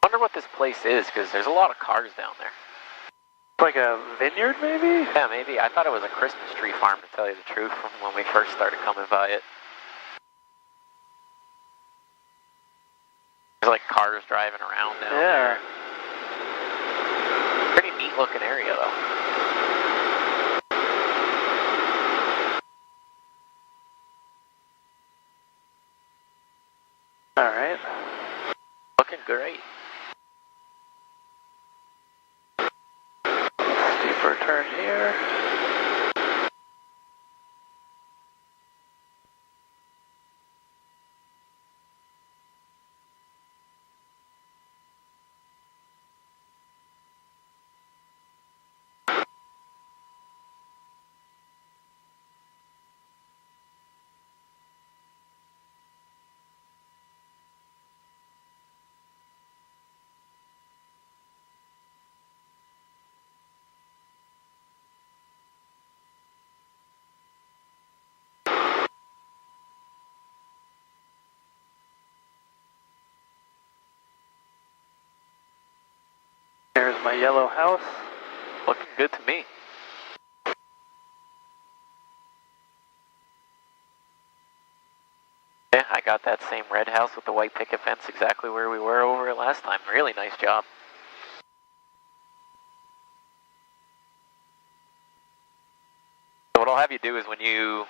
I wonder what this place is, because there's a lot of cars down there. Like a vineyard, maybe? Yeah, maybe. I thought it was a Christmas tree farm, to tell you the truth, from when we first started coming by it. There's like cars driving around down there. Pretty neat looking area, though. All right. Looking great. Steeper turn here. There's my yellow house. Looking good to me. Yeah, I got that same red house with the white picket fence exactly where we were over it last time. Really nice job. So what I'll have you do is when you,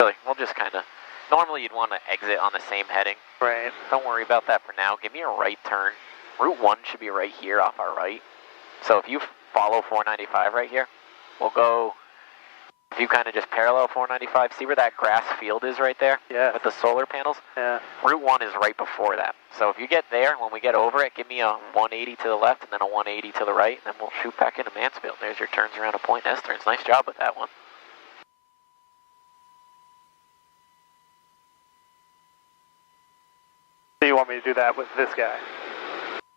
really, we'll just kind of, normally you'd want to exit on the same heading. Right. Don't worry about that for now. Give me a right turn. Route 1 should be right here off our right. So if you follow 495 right here, we'll go, if you kind of just parallel 495, see where that grass field is right there? Yeah. With the solar panels? Yeah. Route 1 is right before that. So if you get there, when we get over it, give me a 180 to the left and then a 180 to the right, and then we'll shoot back into Mansfield. There's your turns around a point S turns. Nice job with that one. So you want me to do that with this guy?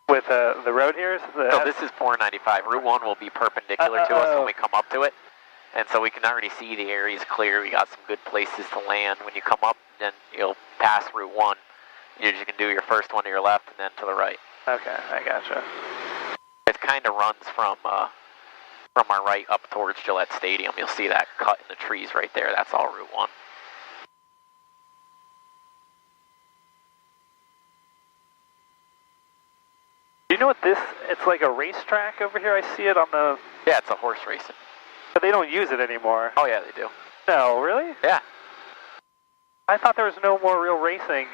With the road here? No, this is 495. Route 1 will be perpendicular to us when we come up to it. And so we can already see the area's clear. We got some good places to land. When you come up, then you'll pass Route 1. You just can do your first one to your left and then to the right. Okay, I gotcha. It kind of runs from our right up towards Gillette Stadium. You'll see that cut in the trees right there. That's all Route 1. Do you know what this, it's like a racetrack over here. I see it on the, Yeah, it's a horse racing. but they don't use it anymore. Oh yeah, they do. No, really? Yeah. I thought there was no more real racing.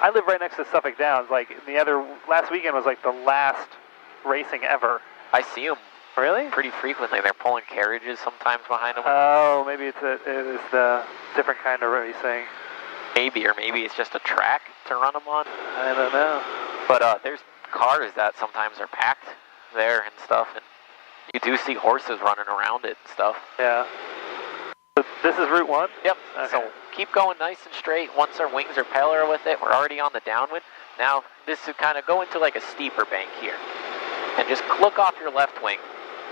I live right next to Suffolk Downs. Like last weekend was like the last racing ever. I see them Really? pretty frequently. They're pulling carriages sometimes behind them. Oh, maybe it is the different kind of racing. Maybe, or maybe it's just a track to run them on. I don't know. But there's cars that sometimes are packed there and stuff, and you do see horses running around it and stuff. Yeah. So this is Route 1? Yep. Okay. So keep going nice and straight. Once our wings are parallel with it, we're already on the downwind. Now this is kind of go into like a steeper bank here, and just look off your left wing.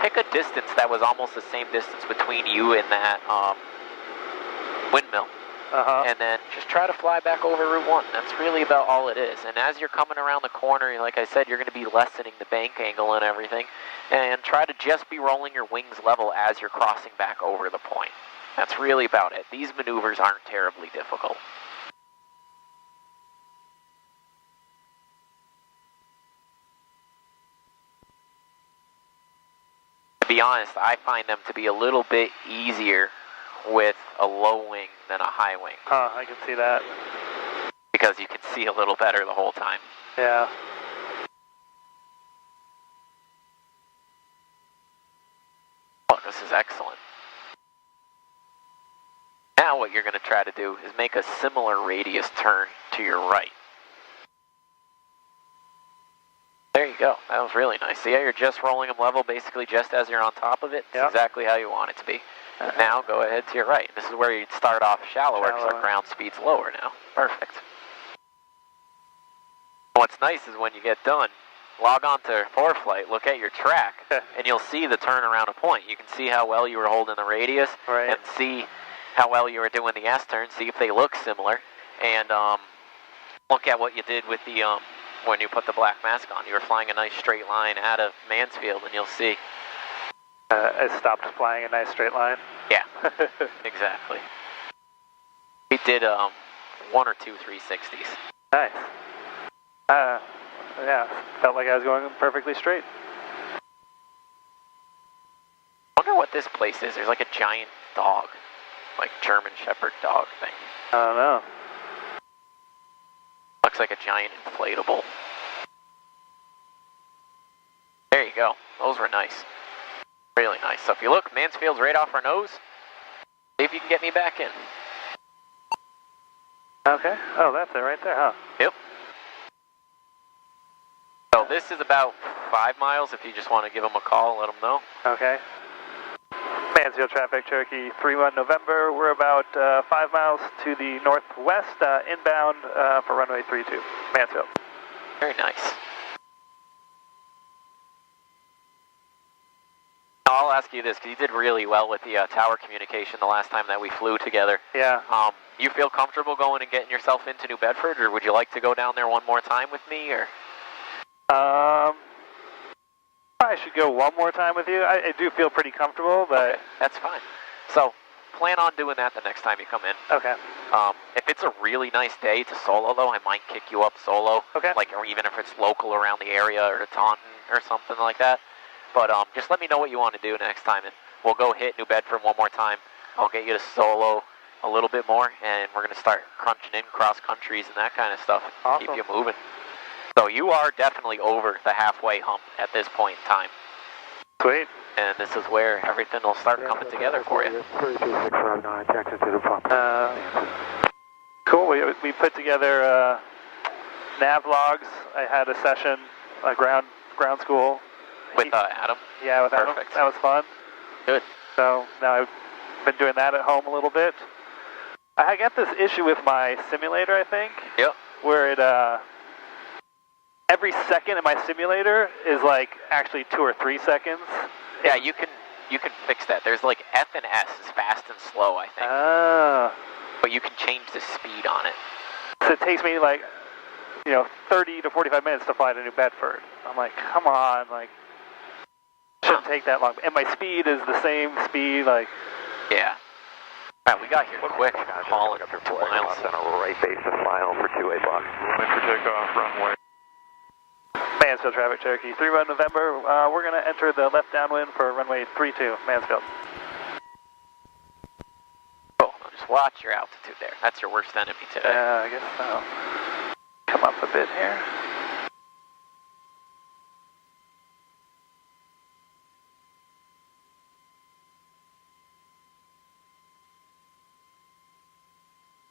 Pick a distance that was almost the same distance between you and that windmill. And then just try to fly back over Route 1. That's really about all it is. And as you're coming around the corner, like I said, you're going to be lessening the bank angle and everything. And try to just be rolling your wings level as you're crossing back over the point. That's really about it. These maneuvers aren't terribly difficult. To be honest, I find them to be a little bit easier with a low wing than a high wing. I can see that. Because you can see a little better the whole time. Yeah. Oh, this is excellent. Now what you're going to try to do is make a similar radius turn to your right. There you go. That was really nice. See how you're just rolling them level basically just as you're on top of it? It's exactly how you want it to be. Now go ahead to your right. This is where you'd start off shallower because our ground speed's lower now. Perfect. What's nice is when you get done, log on to ForeFlight, look at your track, and you'll see the turn around a point. You can see how well you were holding the radius, and see how well you were doing the S-turn, see if they look similar, and look at what you did with the, when you put the black mask on. You were flying a nice straight line out of Mansfield, and you'll see. It stopped flying a nice straight line. Yeah, exactly. We did 1 or 2 360s. Nice. Yeah, felt like I was going perfectly straight. I wonder what this place is. There's like a giant dog, like German Shepherd dog thing. I don't know. Looks like a giant inflatable. There you go. Those were nice. Really nice. So if you look, Mansfield's right off our nose. See if you can get me back in. Okay. Oh, that's it right there, huh? Yep. So this is about 5 miles if you just want to give them a call and let them know. Okay. Mansfield traffic, Cherokee 31 November. We're about 5 miles to the northwest, inbound for runway 32, Mansfield. Very nice. I'll ask you this, because you did really well with the tower communication the last time that we flew together. Yeah. You feel comfortable going and getting yourself into New Bedford, or would you like to go down there one more time with me, or? I should go one more time with you. I do feel pretty comfortable, but... Okay, that's fine. So, plan on doing that the next time you come in. Okay. If it's a really nice day to solo, though, I might kick you up solo. Okay. Like, or even if it's local around the area or to Taunton or something like that. But just let me know what you want to do next time, and we'll go hit New Bedford one more time. I'll get you to solo a little bit more, and we're going to start crunching in cross countries and that kind of stuff. Awesome. Keep you moving. So you are definitely over the halfway hump at this point in time. Sweet. And this is where everything will start coming together for you. 32659, Jackson to the pump. Cool. We put together nav logs. I had a session, ground school. With Adam? Yeah, with Adam. Perfect. That was fun. Good. So now I've been doing that at home a little bit. I got this issue with my simulator, I think. Yep. Where it, every second in my simulator is like actually 2 or 3 seconds. Yeah, you can fix that. There's like F and S is fast and slow, I think. Ah. But you can change the speed on it. So it takes me like, 30 to 45 minutes to fly to New Bedford. I'm like, come on, like, shouldn't take that long. And my speed is the same speed, like. Yeah. All right, we got here quick. Hauling for 2 miles. On a right base of final for 2-8 block. Runway for takeoff, runway. Mansfield traffic, Cherokee 3-1 November. We're going to enter the left downwind for runway 32, Mansfield. Cool. Just watch your altitude there. That's your worst enemy today. Yeah, I guess so. Come up a bit here.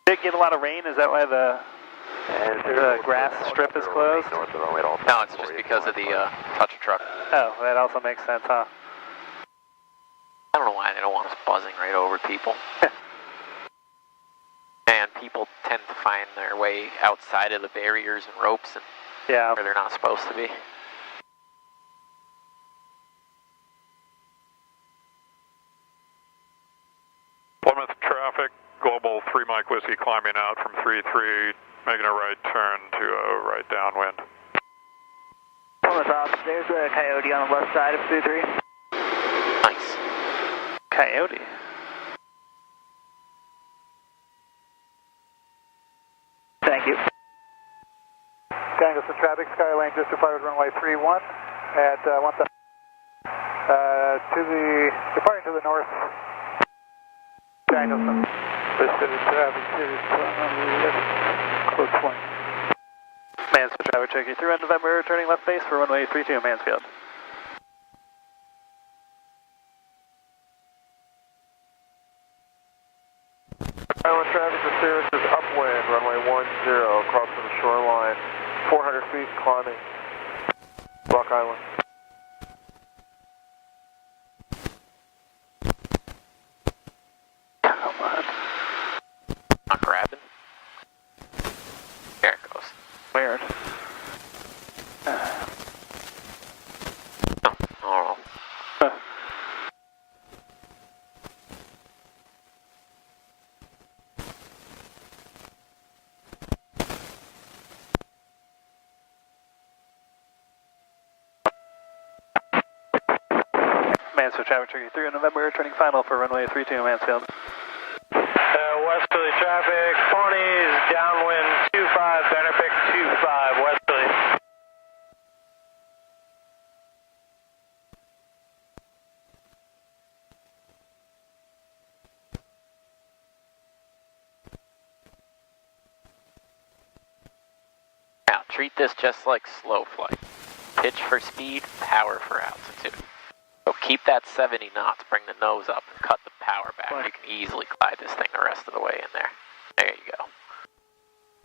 Did it get a lot of rain? Is that why the grass strip is closed? No, it's just because of the touch truck. Oh, that also makes sense, huh? I don't know why they don't want us buzzing right over people. And people tend to find their way outside of the barriers and ropes and Yeah. where they're not supposed to be. Plymouth traffic, Global 3 Mike Whiskey climbing out from 3-3, making a right turn to right downwind. Plymouth off, there's a Coyote on the left side of 2-3. Nice. Coyote. Thank you. Danielson traffic, Skylane just departed runway 31 at 1,000. Departing to the north. Danielson. Pacific traffic, close point. Mansfield traffic, Cherokee 3-1 November, turning left base for runway 32, Mansfield. Island traffic, the Cirrus is upwind, runway 10, crossing the shoreline, 400 feet climbing, Block Island. Come on. Not grabbing. There it goes. Weird. Oh. Huh. Mansfield traffic, Cherokee 3 in November, turning final for runway 32, Mansfield. Westerly traffic, ponies, downwind 25, Benefic 25, westerly. Now, treat this just like slow flight. Pitch for speed, power for altitude. So keep that 70 knots, bring the nose up, and cut the power back. You can easily glide this thing the rest of the way in there. There you go.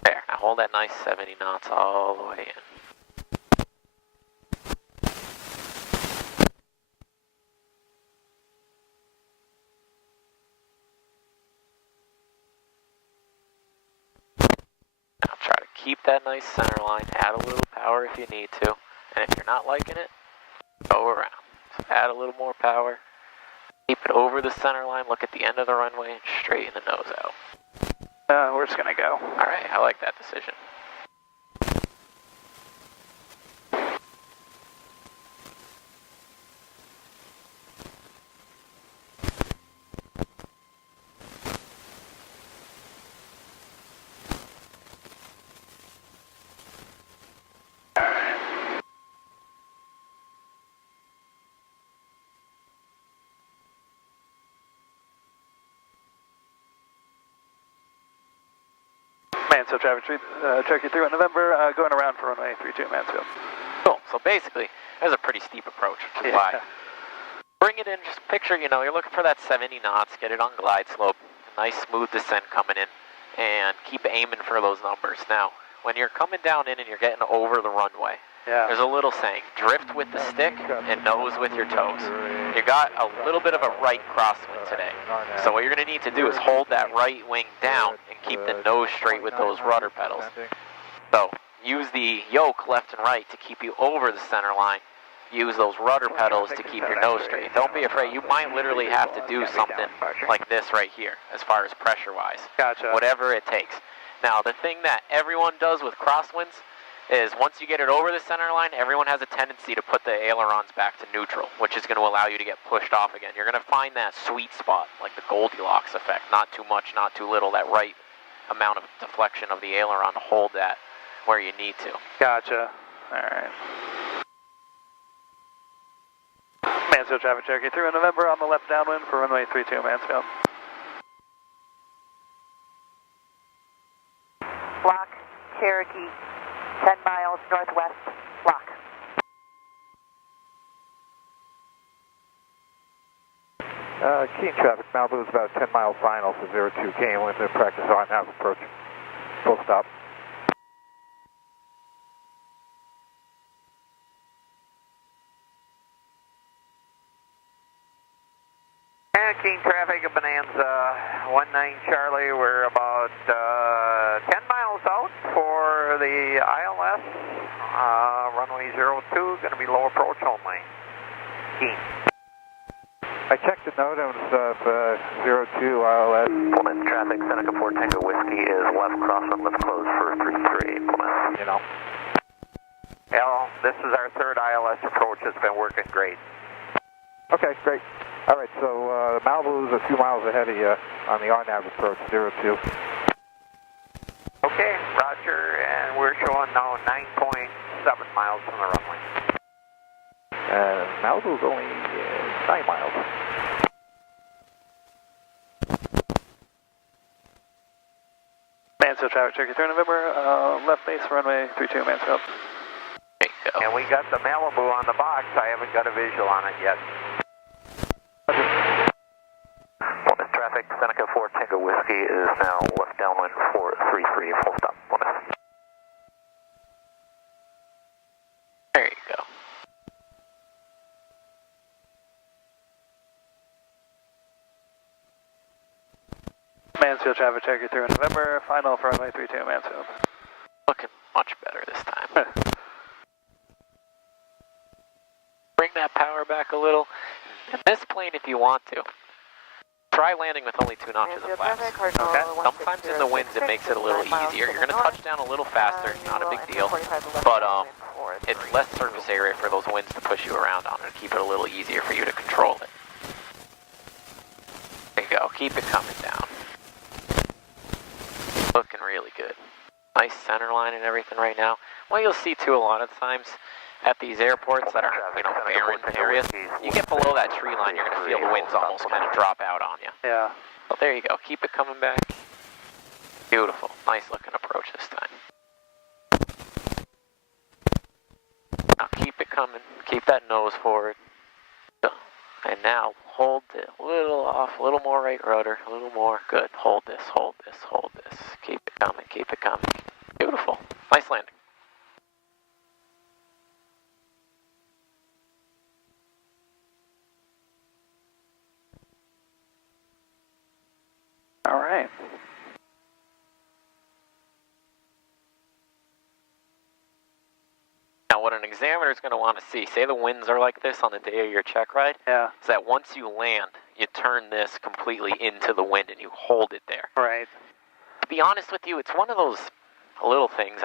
There, now hold that nice 70 knots all the way in. Now try to keep that nice center line, add a little power if you need to, and if you're not liking it, go around. So add a little more power, keep it over the center line, look at the end of the runway, and straighten the nose out. We're just gonna go. Alright, I like that decision. Mansfield traffic, Cherokee 3 November, going around for runway 32 Mansfield. Cool. So basically, there's a pretty steep approach, which is why. Bring it in, just picture, you know, you're looking for that 70 knots, get it on glide slope, nice smooth descent coming in, and keep aiming for those numbers. Now, when you're coming down in and you're getting over the runway, there's a little saying, drift with the stick and nose with your toes. You got a little bit of a right crosswind today. So what you're going to need to do is hold that right wing down and keep the nose straight with those rudder pedals. So use the yoke left and right to keep you over the center line. Use those rudder pedals to keep your nose straight. Don't be afraid. You might literally have to do something like this right here as far as pressure-wise. Gotcha. Whatever it takes. Now, the thing that everyone does with crosswinds is once you get it over the center line, everyone has a tendency to put the ailerons back to neutral, which is going to allow you to get pushed off again. You're going to find that sweet spot, like the Goldilocks effect. Not too much, not too little. That right amount of deflection of the aileron to hold that where you need to. Gotcha. All right. Mansfield traffic, Cherokee 3 November on the left downwind for runway 32 Mansfield. Lock, Cherokee, 10 miles northwest, lock. Keen traffic, Malibu is about 10 mile final for 02 Kane, with the practice on now approach. Full stop. Keen traffic at Bonanza 19 Charlie, we're about 10 miles out for the ILS, runway 02, going to be low approach only. Keen. I checked the note and it's 02 ILS. Plymouth traffic, Seneca 4 Tango Whiskey is left crosswind, left close for 33, Plymouth. You know. Well, this is our third ILS approach, it's been working great. Okay, great. All right, so Malibu is a few miles ahead of you on the RNAV approach, 02. Okay, roger, and we're showing now 9.7 miles from the runway. Malibu's only 9 miles. Mansfield traffic, Cherokee 3 November, left base runway 32 Mansfield. There you go. And we got the Malibu on the box, I haven't got a visual on it yet. Plymouth traffic, Seneca 4 Tango Whiskey is now left downwind for 33, full stop, Plymouth. There you go. Mansfield traffic, Cherokee 3 November, final for runway 32 Mansfield. Looking much better this time. Bring that power back a little. And this plane, if you want to, try landing with only 2 notches of flaps. Okay? Sometimes in the winds it makes it a little easier. You're going to touch down a little faster, not a big deal. But it's less surface area for those winds to push you around on and keep it a little easier for you to control it. There you go. Keep it coming down. Looking really good. Nice center line and everything right now. What you'll see too a lot of times at these airports that are, you know, barren areas, you get below that tree line, you're going to feel the winds almost kind of drop out on you. Yeah. Well, there you go. Keep it coming back. Beautiful. Nice looking approach this time. Now keep it coming. Keep that nose forward. And now hold it a little off, a little more right rudder, a little more. Good. Hold this, hold this, hold this. Keep it coming, keep it coming. Beautiful. Nice landing. All right. Now, what an examiner is going to want to see, say the winds are like this on the day of your check ride, is that once you land, you turn this completely into the wind and you hold it there. Right. To be honest with you, it's one of those little things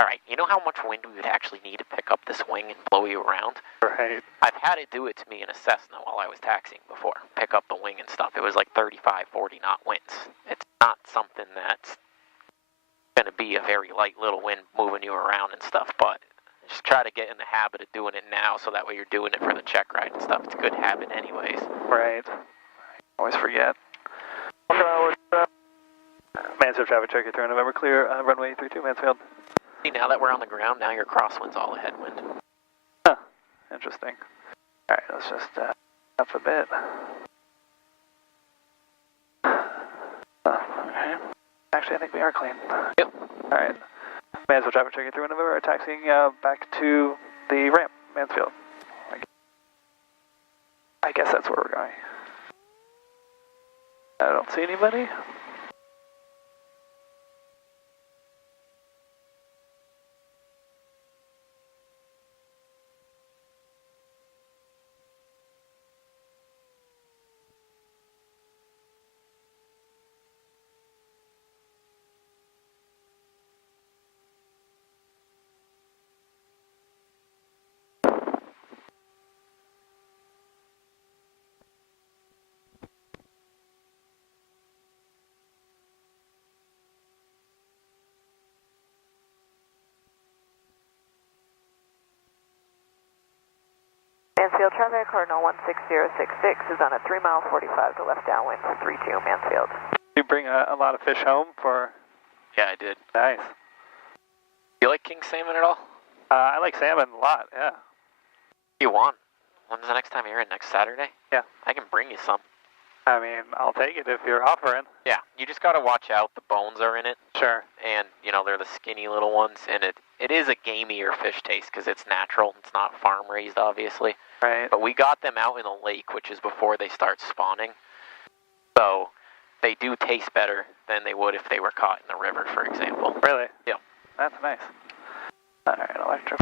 all right, you know how much wind we would actually need to pick up this wing and blow you around? Right. I've had it do it to me in a Cessna while I was taxiing before, pick up the wing and stuff. It was like 35, 40 knot winds. It's not something that's going to be a very light little wind moving you around and stuff, but just try to get in the habit of doing it now so that way you're doing it for the check ride and stuff. It's a good habit anyways. Right. Always forget. Mansfield traffic, Cherokee 3 November, clear, runway 32, Mansfield. See, now that we're on the ground, now your crosswind's all a headwind. Huh, interesting. Alright, let's just up a bit. Okay. Actually, I think we are clean. Yep. Alright. Mansfield traffic, Cherokee 3 November, taxiing back to the ramp, Mansfield. I guess that's where we're going. I don't see anybody. Mansfield traffic, Cardinal 16066 is on a 3 mile 45 to left downwind, 32 Mansfield. Did you bring a lot of fish home for? Yeah, I did. Nice. You like king salmon at all? I like salmon a lot, yeah. You want? When's the next time you're in? Next Saturday? Yeah. I can bring you some. I mean, I'll take it if you're offering. Yeah, you just gotta watch out. The bones are in it. Sure. And, you know, they're the skinny little ones. And it is a gamier fish taste because it's natural. It's not farm raised, obviously. Right. But we got them out in a lake, which is before they start spawning. So they do taste better than they would if they were caught in the river, for example. Really? Yeah. That's nice. Alright, electric.